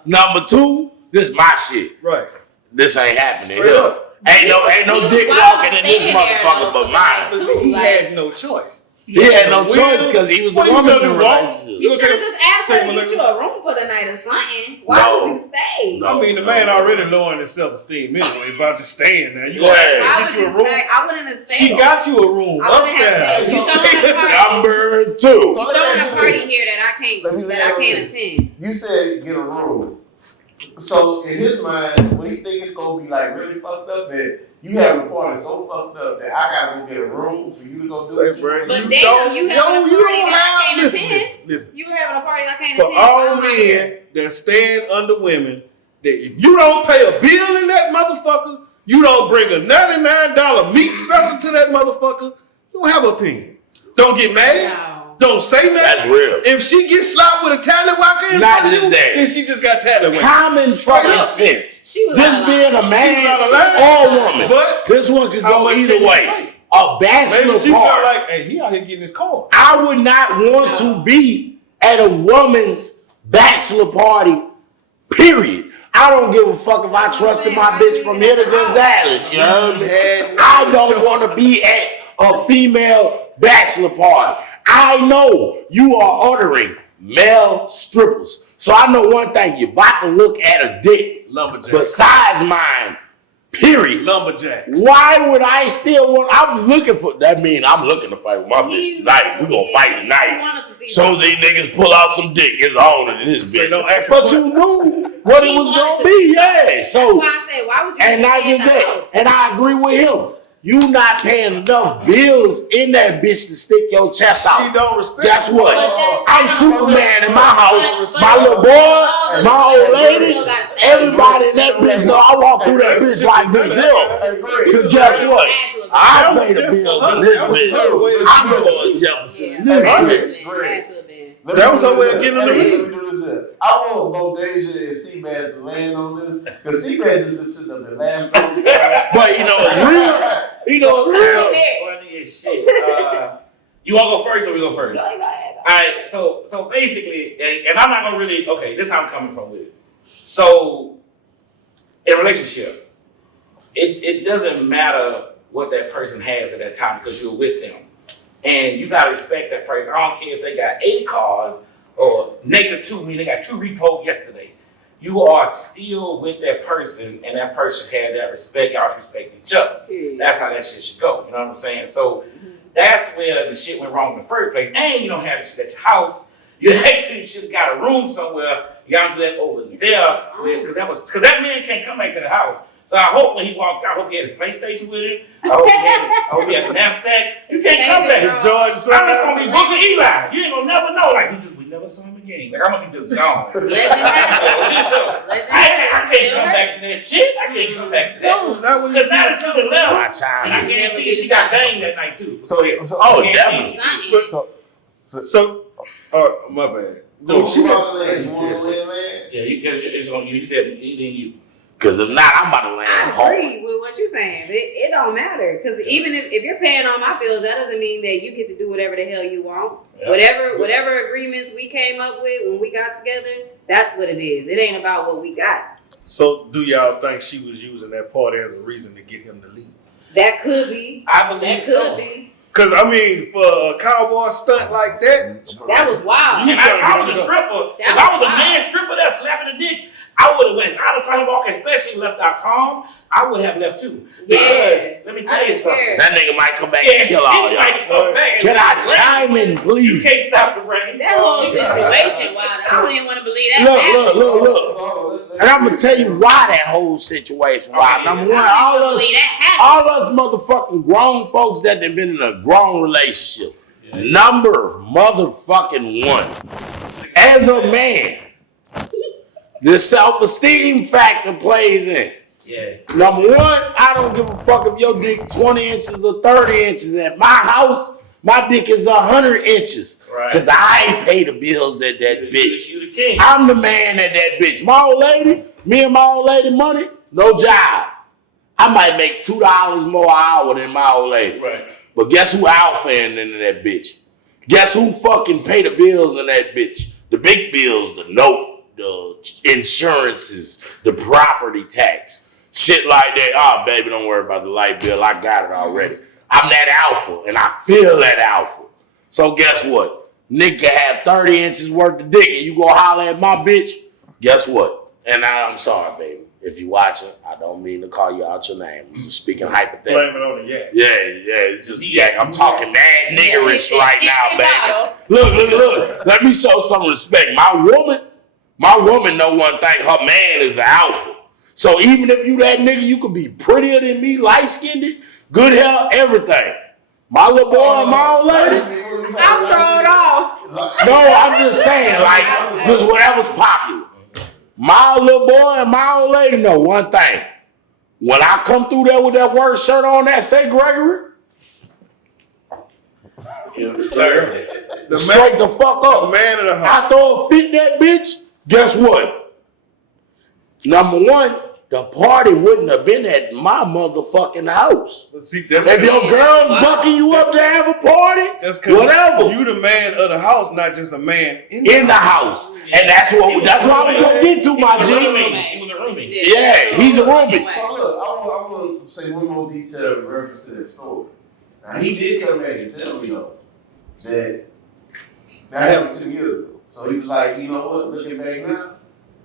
Number two, this my shit. Right. This ain't happening here. Ain't no dick walking in this motherfucker but mine. But he had no choice. He had no choice because he was the woman in the relationship. You should have just asked her to get you a room for the night or something. Why would you stay? I mean, the man already lowering his self-esteem anyway about just staying there. You I wouldn't have stayed. She got you a room upstairs. Number two. Throwing a party here that I can't attend. You said get a room. So in his mind, what he think it's gonna be like really fucked up that you have a party so fucked up that I gotta go get a room for you to go do it. But damn, you having a party that I can't attend. Listen. You having a party I can't For attend. all men that stand under women, that if you don't pay a bill in that motherfucker, you don't bring a $99 meat special to that motherfucker, you don't have an opinion. Don't get mad. No. Don't say nothing. That's real. If she gets slapped with a tallywhacker in Not front of just you, that. then she just got tallywhacked. Common fucking sense. She was Just being a man or a woman. But this one could go either way. A bachelor maybe she party. felt like, hey, he out here getting his car. I would not want to be at a woman's bachelor party, period. I don't give a fuck if I trusted my bitch from here to Gonzales, you know? I don't want to be at a female bachelor party. I know you are ordering male strippers. So I know one thing, you're about to look at a dick besides mine, period. Lumberjacks. Why would I still want, I'm looking for, that means I'm looking to fight with my bitch tonight. We're going to fight tonight. So these niggas pull out some dick, it's older than this bitch. But you knew what it was going to be, yeah. So, and not just that, and I agree with him. You not paying enough bills in that bitch to stick your chest out. She don't respect. Guess what? I'm Superman in my house. My little boy, my old lady, everybody in that bitch know I walk through that bitch like this hill. Because guess what? I pay the bills in this bitch. I'm George Jefferson in this bitch. That was her way of getting on the meeting. I want both Deja and Seabass to land on this because Seabass is just sitting up there laughing all the time. But you know it's real. You know it's real. Funny as shit. You want to go first or we go first? Go ahead. All right. So basically, and I'm not gonna really. Okay, this is how I'm coming from with it. So, in a relationship, it doesn't matter what that person has at that time because you're with them, and you gotta respect that person. I don't care if they got 8 cars or -2, meaning they got 2 repos yesterday. You are still with that person, and that person had that respect. Y'all should respect each other. That's how that shit should go. You know what I'm saying? So that's where the shit went wrong in the first place. And you don't have the shit at your house. You actually should have got a room somewhere. Y'all do that over there, because that man can't come back to the house. So I hope when he walked out, I hope he had his PlayStation with him. I hope he had a knapsack. You can't come back. Jordan I'm just gonna be Booker Eli. You ain't gonna never know. Like we never saw him again. Like I'm gonna be just gone. I can't come back to that shit. I can't come back to that. No, not when you Because now it's to the left. And I guarantee you she got banged that night too. Definitely. My bad. No, she want to land. You want to land? Yeah, because it's on you. He said he didn't you. Because if not, I'm about to land I hard. agree with what you're saying. It don't matter. Because even if you're paying all my bills, that doesn't mean that you get to do whatever the hell you want. Yep. Whatever agreements we came up with when we got together, that's what it is. It ain't about what we got. So do y'all think she was using that party as a reason to get him to leave? That could be. I believe so. That could be. Because, I mean, for a cowboy stunt like that, that was wild. If I was a stripper, if I was a man stripper that's slapping the dicks, I would have went. If I was trying to walk, especially left out calm, I would have left too. Because let me tell you something. That nigga might come back and kill all y'all. Can I chime in, please? You can't stop the rain. That whole situation, wow. I don't even want to believe that. Look. And I'm going to tell you why that whole situation. Why? Number one, all us motherfucking grown folks that have been in a grown relationship. Number motherfucking 1. As a man, the self-esteem factor plays in. Yeah. Number 1, I don't give a fuck if your dick 20 inches or 30 inches. At my house, my dick is 100 inches. Because I pay the bills at that bitch. You the king. I'm the man at that bitch. My old lady, me and my old lady money, no job. I might make $2 more an hour than my old lady. Right. But guess who alpha in that bitch? Guess who fucking pay the bills in that bitch? The big bills, the note, the insurances, the property tax. Shit like that. Oh, baby, don't worry about the light bill. I got it already. I'm that alpha, and I feel that alpha. So guess what? Nigga can have 30 inches worth of dick, and you go holler at my bitch. Guess what? And I'm sorry, baby. If you watching, I don't mean to call you out your name. I'm just speaking hypothetical. Blame it on the yak. Yeah, it's just yak. I'm talking mad niggerish right now, baby. Look. Let me show some respect. My woman, My woman know one thing, her man is an alpha. So even if you that nigga, you could be prettier than me, light-skinned, good hair, everything. My little boy and my old lady. I'm thrown off. No, I'm just saying, like, just whatever's popular. My little boy and my old lady know one thing. When I come through there with that word shirt on that say Gregory, Yes, sir. straight the fuck up. Man of the house. I throw a fit in that bitch, guess what? Number one, the party wouldn't have been at my motherfucking house. See, that's If your girl's bucking you up to have a party, that's whatever. You the man of the house, not just a man in the house. And that's what I was gonna get to, my G. He was a roommate. Yeah, he's a roommate. So look, I want to say one more detail in reference to that story. Now he did come back and tell me though that happened 2 years ago. So he was like, you know what? Looking back now,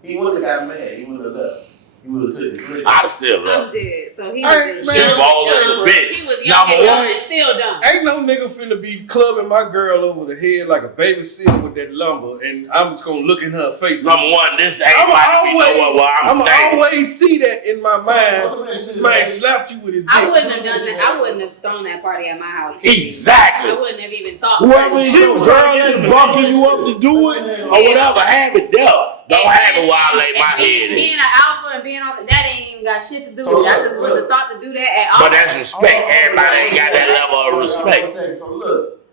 he wouldn't have got mad. He would have left. He would have took his lick. I'd have still I'm left. dead. So he Hey, was just man. She balled as a bitch. He was young Number and dumb one, and still dumb. Ain't no nigga finna be clubbing my girl over the head like a babysitter with that lumber, and I'm just gonna look in her face. number one, this ain't I'ma like me know where I'm staying. always see that in my mind. This man slapped you with his dick. I wouldn't have done that. I wouldn't have thrown that party at my house. Exactly. I wouldn't have even thought. Whoever about is it. your girl that's bucking you up to do it or whatever, have it there. Don't have it while I lay my head in. Being an alpha and being on that ain't even got shit to do So with it. I look, just wouldn't have thought to do that at all. But that's respect. Everybody ain't got that level of respect. So look,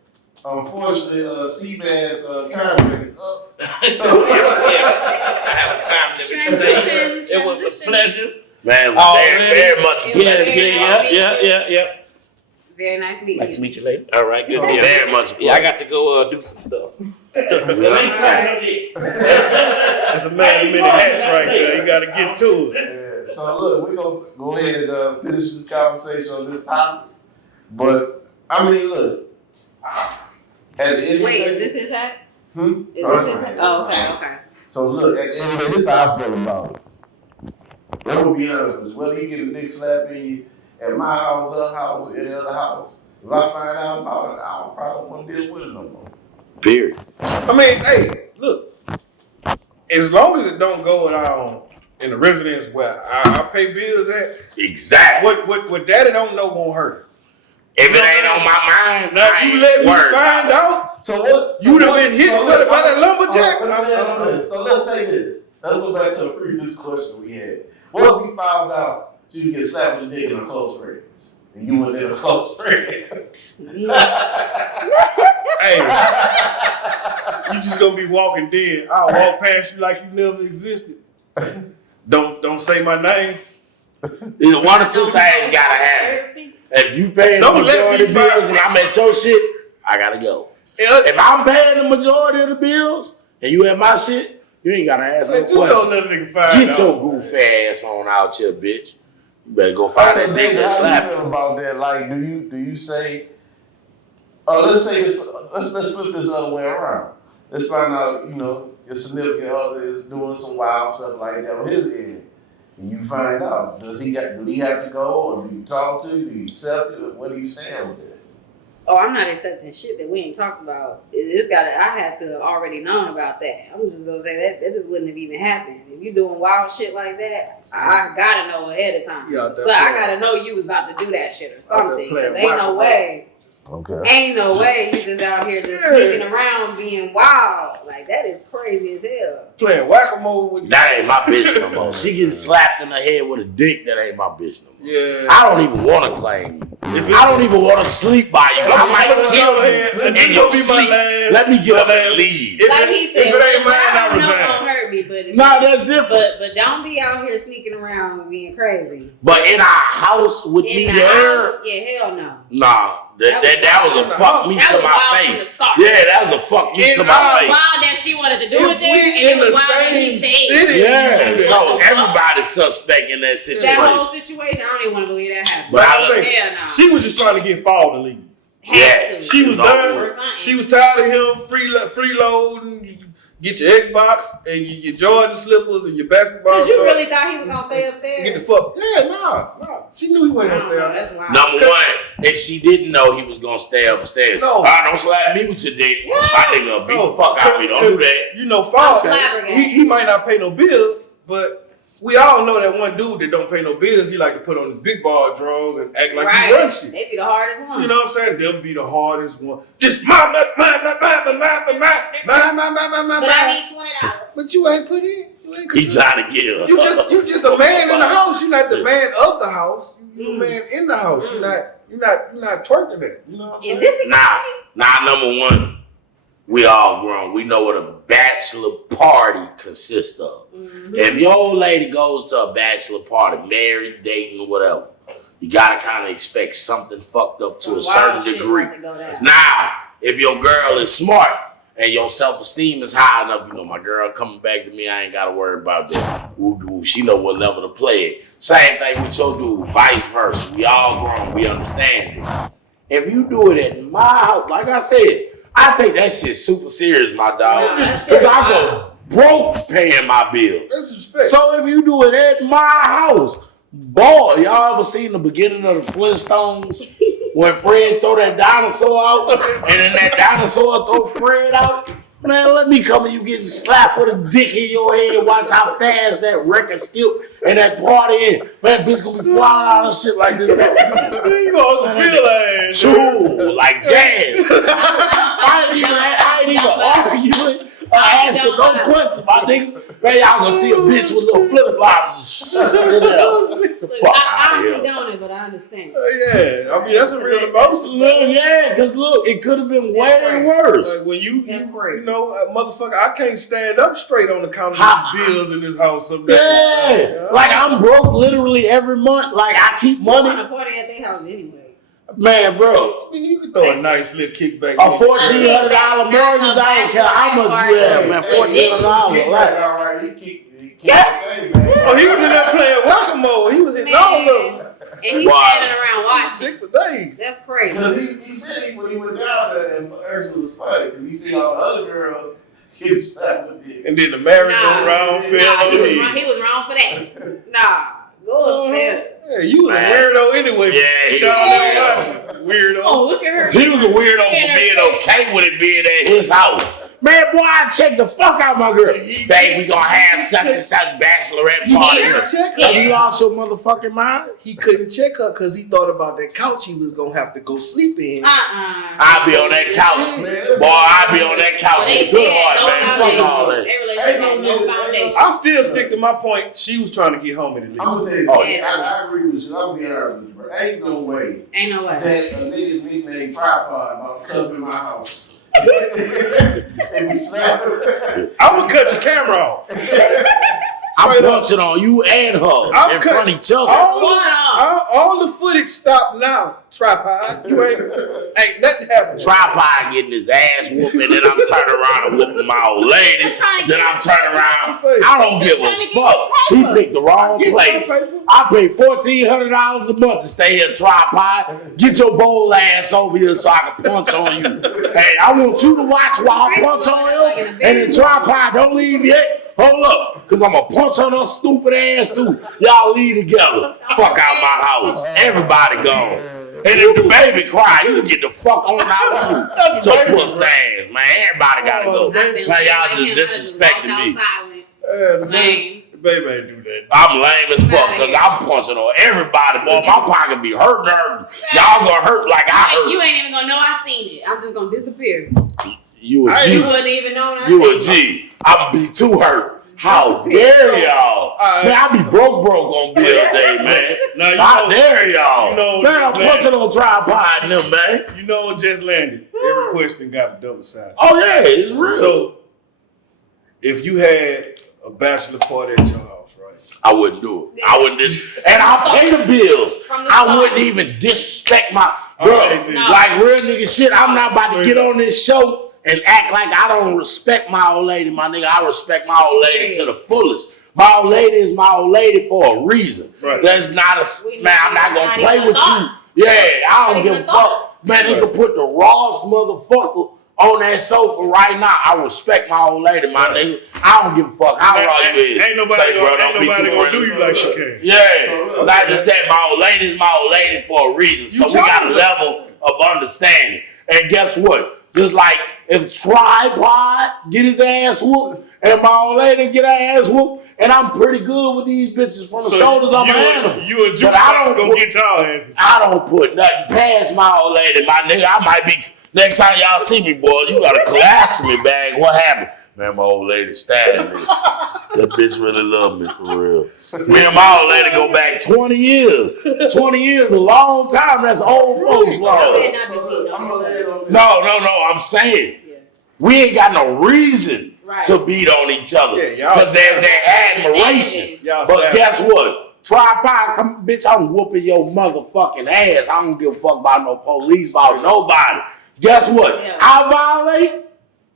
unfortunately, Seabass contract is up. So, yeah, I have a time limit. Transition. It was a pleasure. Man, it was very much It was good. Yeah. Very nice meeting Nice you. to meet you later. All right, good. So- Yeah, Very much. yeah, I got to go do some stuff. That's a man of many hats right there. You gotta get to it. Yeah, so look, we're gonna go ahead and finish this conversation on this topic. But I mean, look. At the end of the Wait, day- is this his hat? Hmm? Is No, this that's his my hat? hat. Oh, okay. So look, at the end of the day, this is how I feel about it. I'm gonna be honest with you. Whether you get a dick slap in you at my house, her house, or any other house, if I find out about it, I don't probably want to deal with it no more. Period. I mean, hey, look. As long as it don't go down in the residence where I pay bills at, Exactly. what daddy don't know won't hurt her. If it ain't on my mind, Now I you ain't let me worried find about out. So what? You done been hit by that lumberjack? So let's say this. Let's go back to the previous question we had. What if we found out you get slapped with a dick in her close friends? And you were in a close friend. Hey, you just gonna be walking dead. I'll walk past you like you never existed. Don't say my name. Either one or two things gotta happen. If you paying the Don't let majority me of bills find- and I'm at your shit, I gotta go. Yeah, If I'm paying the majority of the bills and you at my shit, you ain't gotta ask no just don't questions. let a nigga find Get out. your goof ass on out here, bitch. You better go find that dick and How slap you it. feel about that? Like, do you say? Let's say this. Let's flip this other way around. Let's find out. You know, your significant other is doing some wild stuff like that on his end. And you find out. Do he have to go, or do you talk to? Do you accept it? What are you saying with that? Oh, I'm not accepting shit that we ain't talked about. I had to have already known about that. I'm just gonna say that just wouldn't have even happened. If you doing wild shit like that, I gotta know ahead of time. Yeah, So I gotta know you was about to do that shit or something. 'Cause playing ain't no whack-a-mole. way. Okay. Ain't no way you just out here just sneaking around being wild. Like, that is crazy as hell. Playing whack-a-mole with That ain't my bitch no more. She getting slapped in the head with a dick, that ain't my bitch no more. Yeah. I don't even want to claim you. I don't even want to sleep by you. I might kill you in your sleep. Let me get up and leave. Like he said, if it ain't mine, I know resign. don't hurt me, but Nah, that's different. But don't be out here sneaking around being crazy. But in our house with me In the there, house, yeah, hell no. nah, that was a fuck me That to was my wild from face. the start. Yeah, that was a fuck me to my face. Wild that she wanted to do If it there, we and it in was the wild that he same stayed. city, Yeah, so What the fuck? everybody's suspect in that That situation. whole situation, I don't even want to believe that happened. But I say, hell no. she was just trying to get Fall to leave. Had Yes. to. She was It's over done. with. She was tired of him freeloading, get your Xbox and your Jordan slippers and your basketball Cause you shorts. really thought he was gonna stay upstairs? Get the fuck. Yeah, nah. She knew he wasn't gonna stay up. That's wild. Number one, if she didn't know he was gonna stay upstairs, No. don't slap me with your dick. My nigga beat the fuck out of me. Don't do that. You know, Fall, flabbergasted. he might not pay no bills, but we all know that one dude that don't pay no bills, he like to put on his big ball drawers and act like he run shit. They be the hardest one. You know what I'm saying? Them be the hardest one. Just mine. But I need $20. But you ain't put in. You ain't He trying to give. You just a man in the house. You're not the man of the house. You're a man in the house. You're not twerking that. You know what I'm saying? Nah, number one, we all grown. We know what a bachelor party consists of. If your old lady goes to a bachelor party, married, dating, whatever, you gotta kind of expect something fucked up to a certain degree. Now, if your girl is smart and your self-esteem is high enough, you know, my girl coming back to me, I ain't gotta worry about that. Ooh, she know what level to play it. Same thing with your dude, vice versa. We all grown, we understand this. If you do it at my house, like I said, I take that shit super serious, my dog. Because I go broke paying my bills. That's disrespect. So if you do it at my house, boy, y'all ever seen the beginning of the Flintstones when Fred throw that dinosaur out and then that dinosaur throw Fred out? Man, let me come and you getting slapped with a dick in your head. Watch how fast that record skip and that party in. Man, bitch gonna be flying out and shit like this. You gonna feel like true, like jazz. I ain't even arguing. I asked her no question, my nigga. Man, y'all gonna see a bitch with little flip flops. I don't condone it, but I understand. Yeah, I mean that's a real emotion. Yeah, because look, it could have been way worse. Like when you know, motherfucker, I can't stand up straight on the count of these bills in this house someday. Yeah, like I'm broke literally every month. Like I keep money. I'm on a party at their house anyway. Man, bro. I mean, you can throw a nice little kickback. A $1,400 mortgage, I don't care how much you have, man. $1,400. Alright, he kicked the thing, man. Oh, he was in there playing welcome mode. He was in all of them. And he's standing around watching. Dick for days. That's crazy. Because he said when he went down there, and Ursula was funny because he see all the other girls get slapped with it. And then the merry-go-round fell on He was wrong for that. Nah. Go upstairs. Yeah, you was a weirdo anyway. Yeah, he down there watching. Weirdo. Oh, look at her. He was a weirdo for being okay with it being at his house. Man, boy, I checked the fuck out my girl. Babe, we gonna have such and such bachelorette party. Have you lost your motherfucking mind? He couldn't check her because he thought about that couch he was gonna have to go sleep in. I'd be on that couch. Boy, I'd be on that couch with a good heart, man. Fuck all that. I still stick to my point. She was trying to get home at least. I'm gonna tell you, I agree with you. I'll be honest with you, bro. Ain't no way that a nigga nicknamed Tripod about to come in my house. And we slap her. I'm gonna cut your camera off. I'm punching on you and her in front of each other. All the footage stopped now. Tripod. You ain't nothing happening. Tripod getting his ass whooped, and then I'm turning around and whooping my old lady. Then I'm turning around. I don't give a fuck. He picked the wrong place. I pay $1,400 a month to stay here, Tripod. Get your bold ass over here so I can punch on you. Hey, I want you to watch while I punch on him, and then Tripod, don't leave yet. Hold up, because I'm going to punch on her stupid ass too. Y'all leave together. Fuck out my house. Everybody gone. And if the baby cry, you can get the fuck on out too. So puss ass, man. Everybody got to go. Man, y'all just disrespecting me. The baby ain't do that. I'm lame as fuck because I'm punching on everybody. Boy, my pocket be hurting. Y'all going to hurt like I hurt. You ain't even going to know I seen it. I'm just going to disappear. You a G. You wouldn't even know I You a G. I'm going to be too hurt. How dare y'all? Man, I be broke on bill day, man. How dare y'all? Man, I'm punching on Tripod and them, man. You know what just landed? Every question got a double side. Oh, yeah, it's real. So, if you had a bachelor party at your house, right? I wouldn't do it. I wouldn't and I pay the bills. I wouldn't even disrespect my bro. Like real nigga shit, I'm not about to get on this show and act like I don't respect my old lady, my nigga. I respect my old lady to the fullest. My old lady is my old lady for a reason. Right. There's not a man. I'm not gonna play with you. Yeah, I don't give a fuck. Man, they could put the rawest motherfucker on that sofa right now, I respect my old lady, my nigga. I don't give a fuck how raw you is. Ain't nobody gonna do you like she can. Yeah, not just that. My old lady's my old lady for a reason. So we got a level of understanding. And guess what? Just like if Tripod get his ass whooped and my old lady get her ass whooped, and I'm pretty good with these bitches from the shoulders on my animal. You a jukebox gonna get y'all asses. I don't put nothing past my old lady, my nigga. I might be, next time y'all see me, boy, you got a colostomy bag. What happened? Man, my old lady stabbed me. That bitch really loved me for real. Me and my old lady go back 20 years. 20 years, a long time. That's old folks law. No, I'm saying we ain't got no reason to beat on each other because there's that admiration. But guess what? Tripod, come, bitch, I'm whooping your motherfucking ass. I don't give a fuck about no police, about nobody. Guess what? I violate,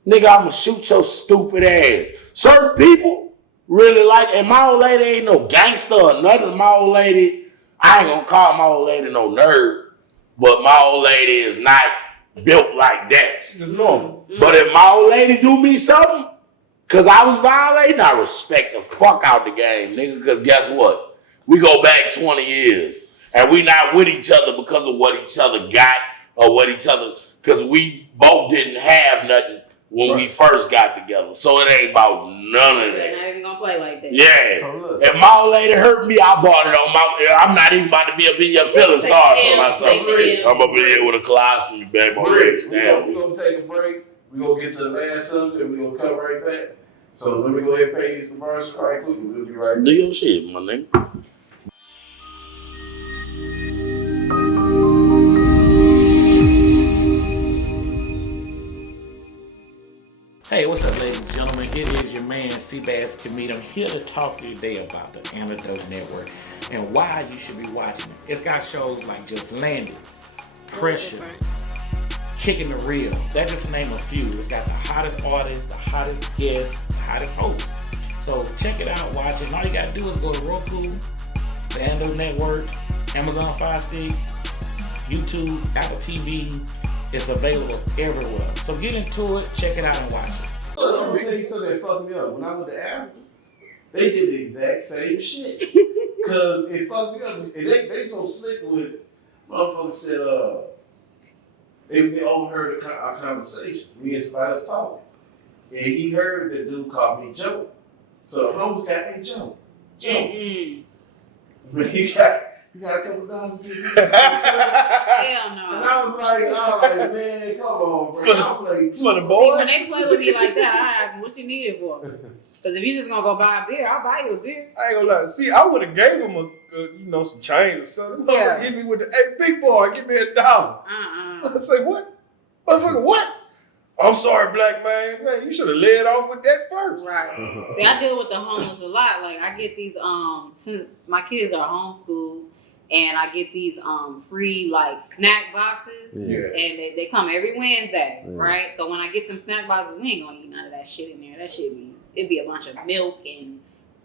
nigga, I'ma shoot your stupid ass. Certain people really like, and my old lady ain't no gangster or nothing. My old lady, I ain't gonna call my old lady no nerd, but my old lady is not built like that. She's just normal. But if my old lady do me something, cause I was violating, I respect the fuck out the game, nigga, cause guess what? We go back 20 years, and we not with each other because of what each other got, or what each other, cause we both didn't have nothing when we first got together. So it ain't about none of that. They're not even gonna play like that. Yeah. So if my old lady hurt me, I bought it on my, I'm not even about to be up in your feelings sorry for myself. I'm up in here with a colostomy bag. We're gonna take a break. We're gonna get to the last subject and we're gonna come right back. So let me go ahead and pay these commercials right quick. We'll be right back. Do your shit, my nigga. Hey, what's up, ladies and gentlemen? It is your man, Bazz The Comedian. I'm here to talk to you today about the Antidote Network and why you should be watching it. It's got shows like Just Landed, Pressure, Kicking the Real. That's just to name a few. It's got the hottest artists, the hottest guests, the hottest hosts. So check it out, watch it. And all you gotta do is go to Roku, the Antidote Network, Amazon Fire Stick, YouTube, Apple TV. It's available everywhere. So get into it, check it out, and watch it. Look, I'm gonna tell you something that fucked me up. When I went to Africa, they did the exact same shit. Cause it fucked me up. And they so slick with it. Motherfuckers said, they overheard our conversation. Me and somebody else talking. And he heard that dude called me Joe. So the homies got, hey, Joe. But you got a couple dollars to get you. Hell no. And I was like, man, come on, bro. I'll play for the boys. When they play with me like that, I ask them, what you need it for? Because if you just gonna go buy a beer, I'll buy you a beer. I ain't gonna lie. See, I would have gave him some change or something. Yeah. Hit me with the, hey, big boy, give me $1. I say, what? Motherfucker, what? I'm sorry, black man. Man, you should have led off with that first. Right. See, I deal with the homeless a lot. Like, I get these, since my kids are homeschooled, and I get these free like snack boxes, and they come every Wednesday, right? So when I get them snack boxes, we ain't gonna eat none of that shit in there. That shit it'd be a bunch of milk and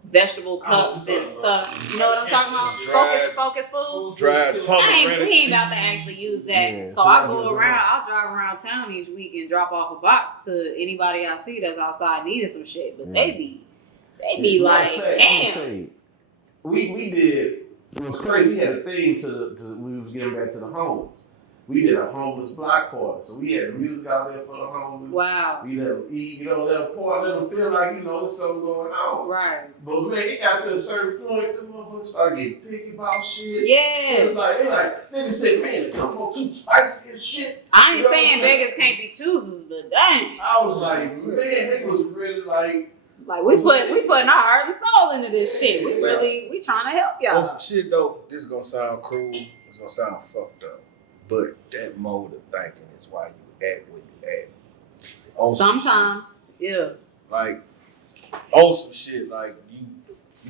vegetable cups and stuff. You know what I'm talking about? Focus food. Dried pomegranate. We ain't about to actually use that. Yeah, so I go around. I'll drive around town each week and drop off a box to anybody I see that's outside needing some shit. But they be like, damn. We did. It was crazy. We had a thing we was getting back to the homeless. We did a homeless block party. So we had the music out there for the homeless. Wow. We let them eat, let them feel like, there's something going on. Right. But man, it got to a certain point, the motherfuckers started getting picky about shit. Yeah. It was like, niggas said, man, the combo too spicy and shit. I ain't saying beggars can't be choosers, but dang. I was like, man, they was really like we putting our heart and soul into this shit. We trying to help y'all. On some shit though, this is gonna sound cruel. It's gonna sound fucked up. But that mode of thinking is why you act where you act. Sometimes, yeah. Like on some shit, like you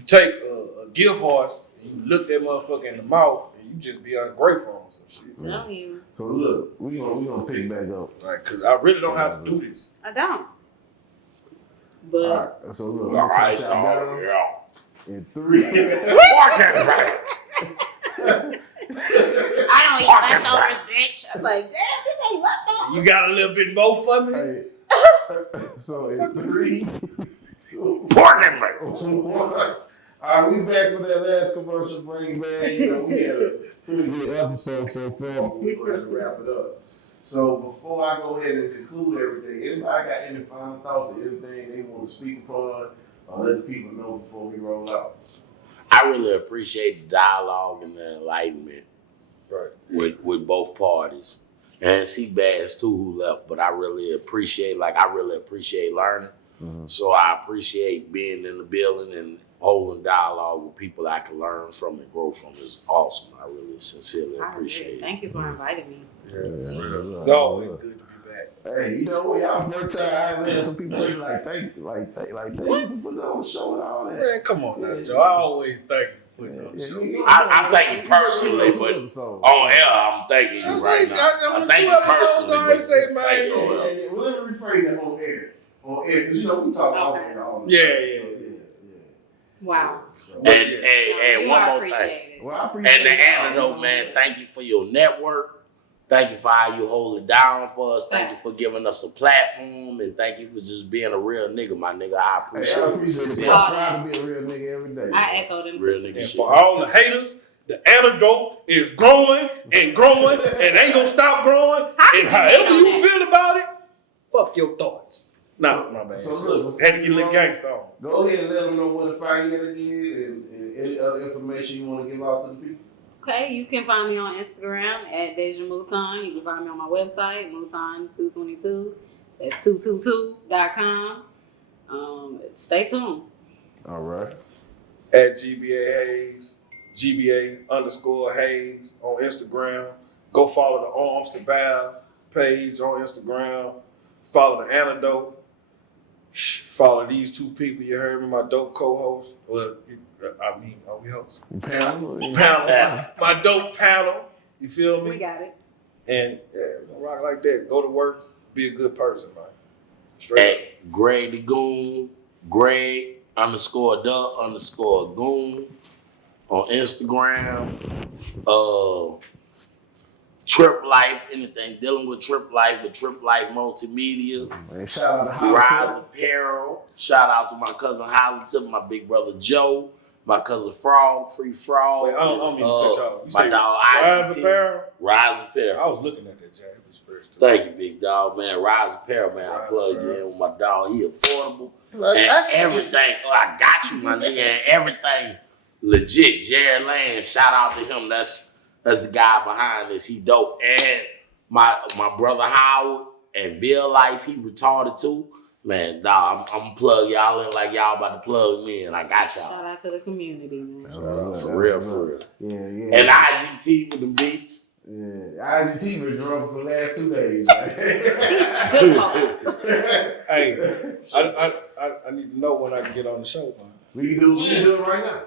take a gift horse and you look that motherfucker in the mouth and you just be ungrateful on some shit. Tell you. So look, we gonna pick back up. Like, cause I really don't have to do this. I don't. But all right, so look, all right, in 3. I don't eat leftovers, bitch. I'm like, damn, this ain't leftovers. You got a little bit more for me? Hey, so in 3, 2, Pork 1. All right, we back for that last commercial break, man. You know, we had a pretty good episode so far, but we're going to have to wrap it up. So before I go ahead and conclude everything, anybody got any final thoughts or anything they want to speak upon or let the people know before we roll out? I really appreciate the dialogue and the enlightenment with both parties. And see Bazz too, who left, but I really appreciate learning. Mm-hmm. So I appreciate being in the building and holding dialogue with people I can learn from and grow from. Is awesome. I really sincerely appreciate it. Thank you for inviting me. It's always good to be back. Hey, you know what? Y'all first time I had some people like thank you, like thank you for putting on the show and all that. Man, come on now, Joe. I always thank you for putting on the show. I'm thanking personally, but on air, I'm thanking you right now. I'm thanking personally. Well, let me rephrase that on air. On air, because you know we talk all air all the time. Yeah. Wow. So, and one more thing. Well, I appreciate And the antidote, man, thank you for your network. Thank you for how you hold it down for us. Thank you for giving us a platform. And thank you for just being a real nigga, my nigga. I appreciate it. I'm proud to be a real nigga every day. I echo them. Real nigga And shit. for all the haters, the antidote is growing and growing and ain't gonna stop growing. And however you feel about it, fuck your thoughts. No, my bad. So look, had to get a little gangster on. Go ahead and let them know where to find you again and any other information you want to give out to the people. Okay, you can find me on Instagram at Deja Mouton. You can find me on my website, Mouton222. That's 222.com. Stay tuned. All right. At GBA Haze, GBA_Haze on Instagram. Go follow the Arms to Bow page on Instagram. Follow the Antidote. Follow these two people you heard me, my dope co-host. Well, are we hosts? Panel. My dope panel. You feel me? We got it. And rock like that. Go to work. Be a good person, man. Straight up. At Greg Da Goon, Greg_Da_Goon on Instagram. Trip Life, anything dealing with Trip Life, the Trip Life Multimedia. Man, shout out to Rise Apparel. Shout out to my cousin Hollyton, my big brother Joe, my cousin Frog, Free Frog. Wait, I don't mean to cut y'all. You my say dog Rise IGT. Apparel? Rise Apparel. I was looking at that, Jack. It was first. Thank you, big dog, man. Rise Apparel, man. I Rise plug Apparel. you in with my dog. He affordable. Look, And us- everything. Oh, I got you, my nigga. And everything legit. Jared Land, shout out to him. That's the guy behind this. He dope. And my brother Howard at Ville Life, he retarded too. Man, dog, I'm gonna plug y'all in like y'all about to plug me in. I got y'all. Shout out to the community, man. For real. Yeah. And IGT with the beats. Yeah. IGT been drunk for the last 2 days, man. Hey, I need to know when I can get on the show, man. We can do it right now.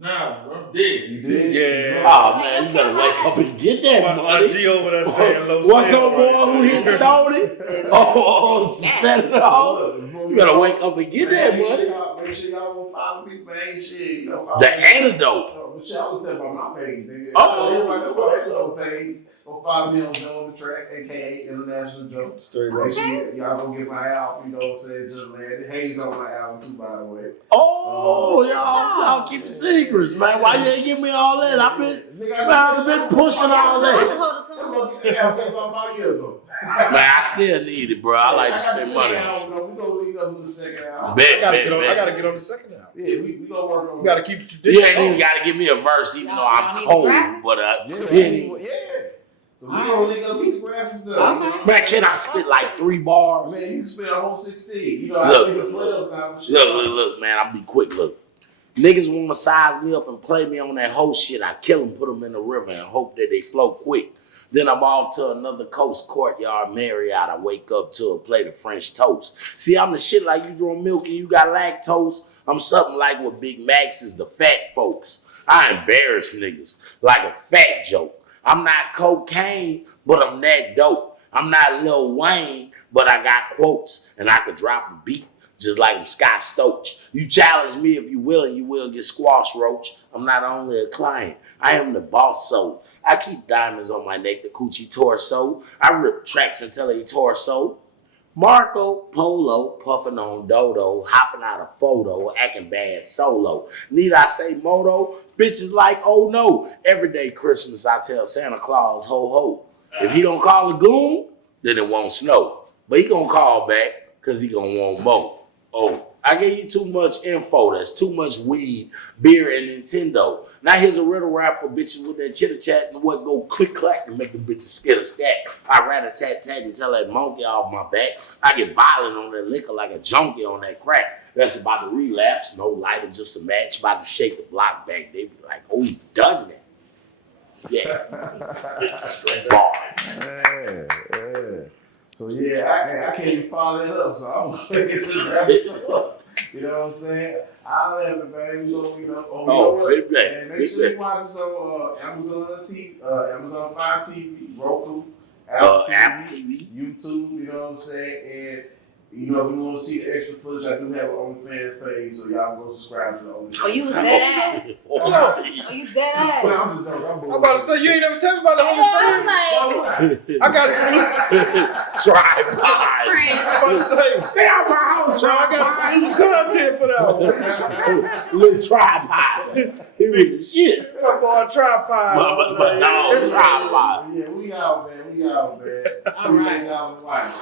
Nah, I'm dead. You did? Yeah. Oh man, you better wake up and get that My money. G over there saying low. What's up, boy? Who hit Stoney? Oh, set it off. You better wake up and get that money. Make sure y'all don't follow me, man. Shit, you know, follow The me. antidote. But shit, I was talking about my page, nigga. Oh. Everybody know about Antidote page. Go follow me on Joe on the Track, aka International Joe. Straight Make up. sure y'all don't get my album, you know what I'm saying? Just landed. Haze on my album too, by the way. Oh, y'all keep it secrets, man. Why you ain't give me all that? I've been pushing all that. About a year ago. Man, I still need it, bro. I like to spend money. We gonna link up with the second album. Bet. I gotta get on the second album. Yeah, we gonna work on We gotta keep the You tradition. ain't even gotta give me a verse, even though I'm Y'all need cold. graphics? But Yeah. So we gonna link up, get the graphics done. Okay. man, can I spit like 3 bars? Man, you can spend a whole 16. You know, I Look. think the 12s now. Look, man, I'll be quick. Look, niggas want to size me up and play me on that whole shit. I kill them, put them in the river, and hope that they flow quick. Then I'm off to another coast, Courtyard Marriott. I wake up to a plate of French toast. See, I'm the shit like you drink milk and you got lactose. I'm something like what Big Macs is the fat folks. I embarrass niggas like a fat joke. I'm not cocaine, but I'm that dope. I'm not Lil Wayne, but I got quotes and I could drop a beat just like Scott Storch. You challenge me if you will and you will get squash roach. I'm not only a client, I am the boss. So I keep diamonds on my neck, the coochie torso. I rip tracks until they torso. Marco Polo, puffing on Dodo, hopping out a photo, acting bad solo. Need I say moto? Bitches like, oh no. Every day Christmas I tell Santa Claus, ho ho. If he don't call a goon, then it won't snow. But he gonna call back, cause he gonna want more. Oh, I gave you too much info. That's too much weed, beer, and Nintendo. Now here's a riddle rap for bitches with that chitter chat and what go click clack and make the bitches scared of scat. I rat-a-tat-tat and tell that monkey off my back. I get violent on that liquor like a junkie on that crack. That's about to relapse. No lighter, just a match. About to shake the block back. They be like, oh, he done that. Yeah. Straight bars. Yeah. So yeah, I can't even follow that up. So I'm gonna get this grab it up. You know what I'm saying? I'll have it, man. You know, big back. And make sure you watch us on Amazon TV, Amazon Fire TV, Roku, Apple TV, YouTube. You know what I'm saying? And you know, if you want to see the extra footage, I do have an OnlyFans page, so y'all go subscribe to the OnlyFans. Oh, you was that ass? Oh, you that ass? I'm just joking. I'm about to say, you ain't never tell me about the OnlyFans. I got exclusive. Tripod. I'm about to say, Stay out my house, John, I got exclusive content for that one. Little tripod. He really shit. That boy tripod. But no, tripod. Yeah, we out, man. All right. Appreciate y'all for watching.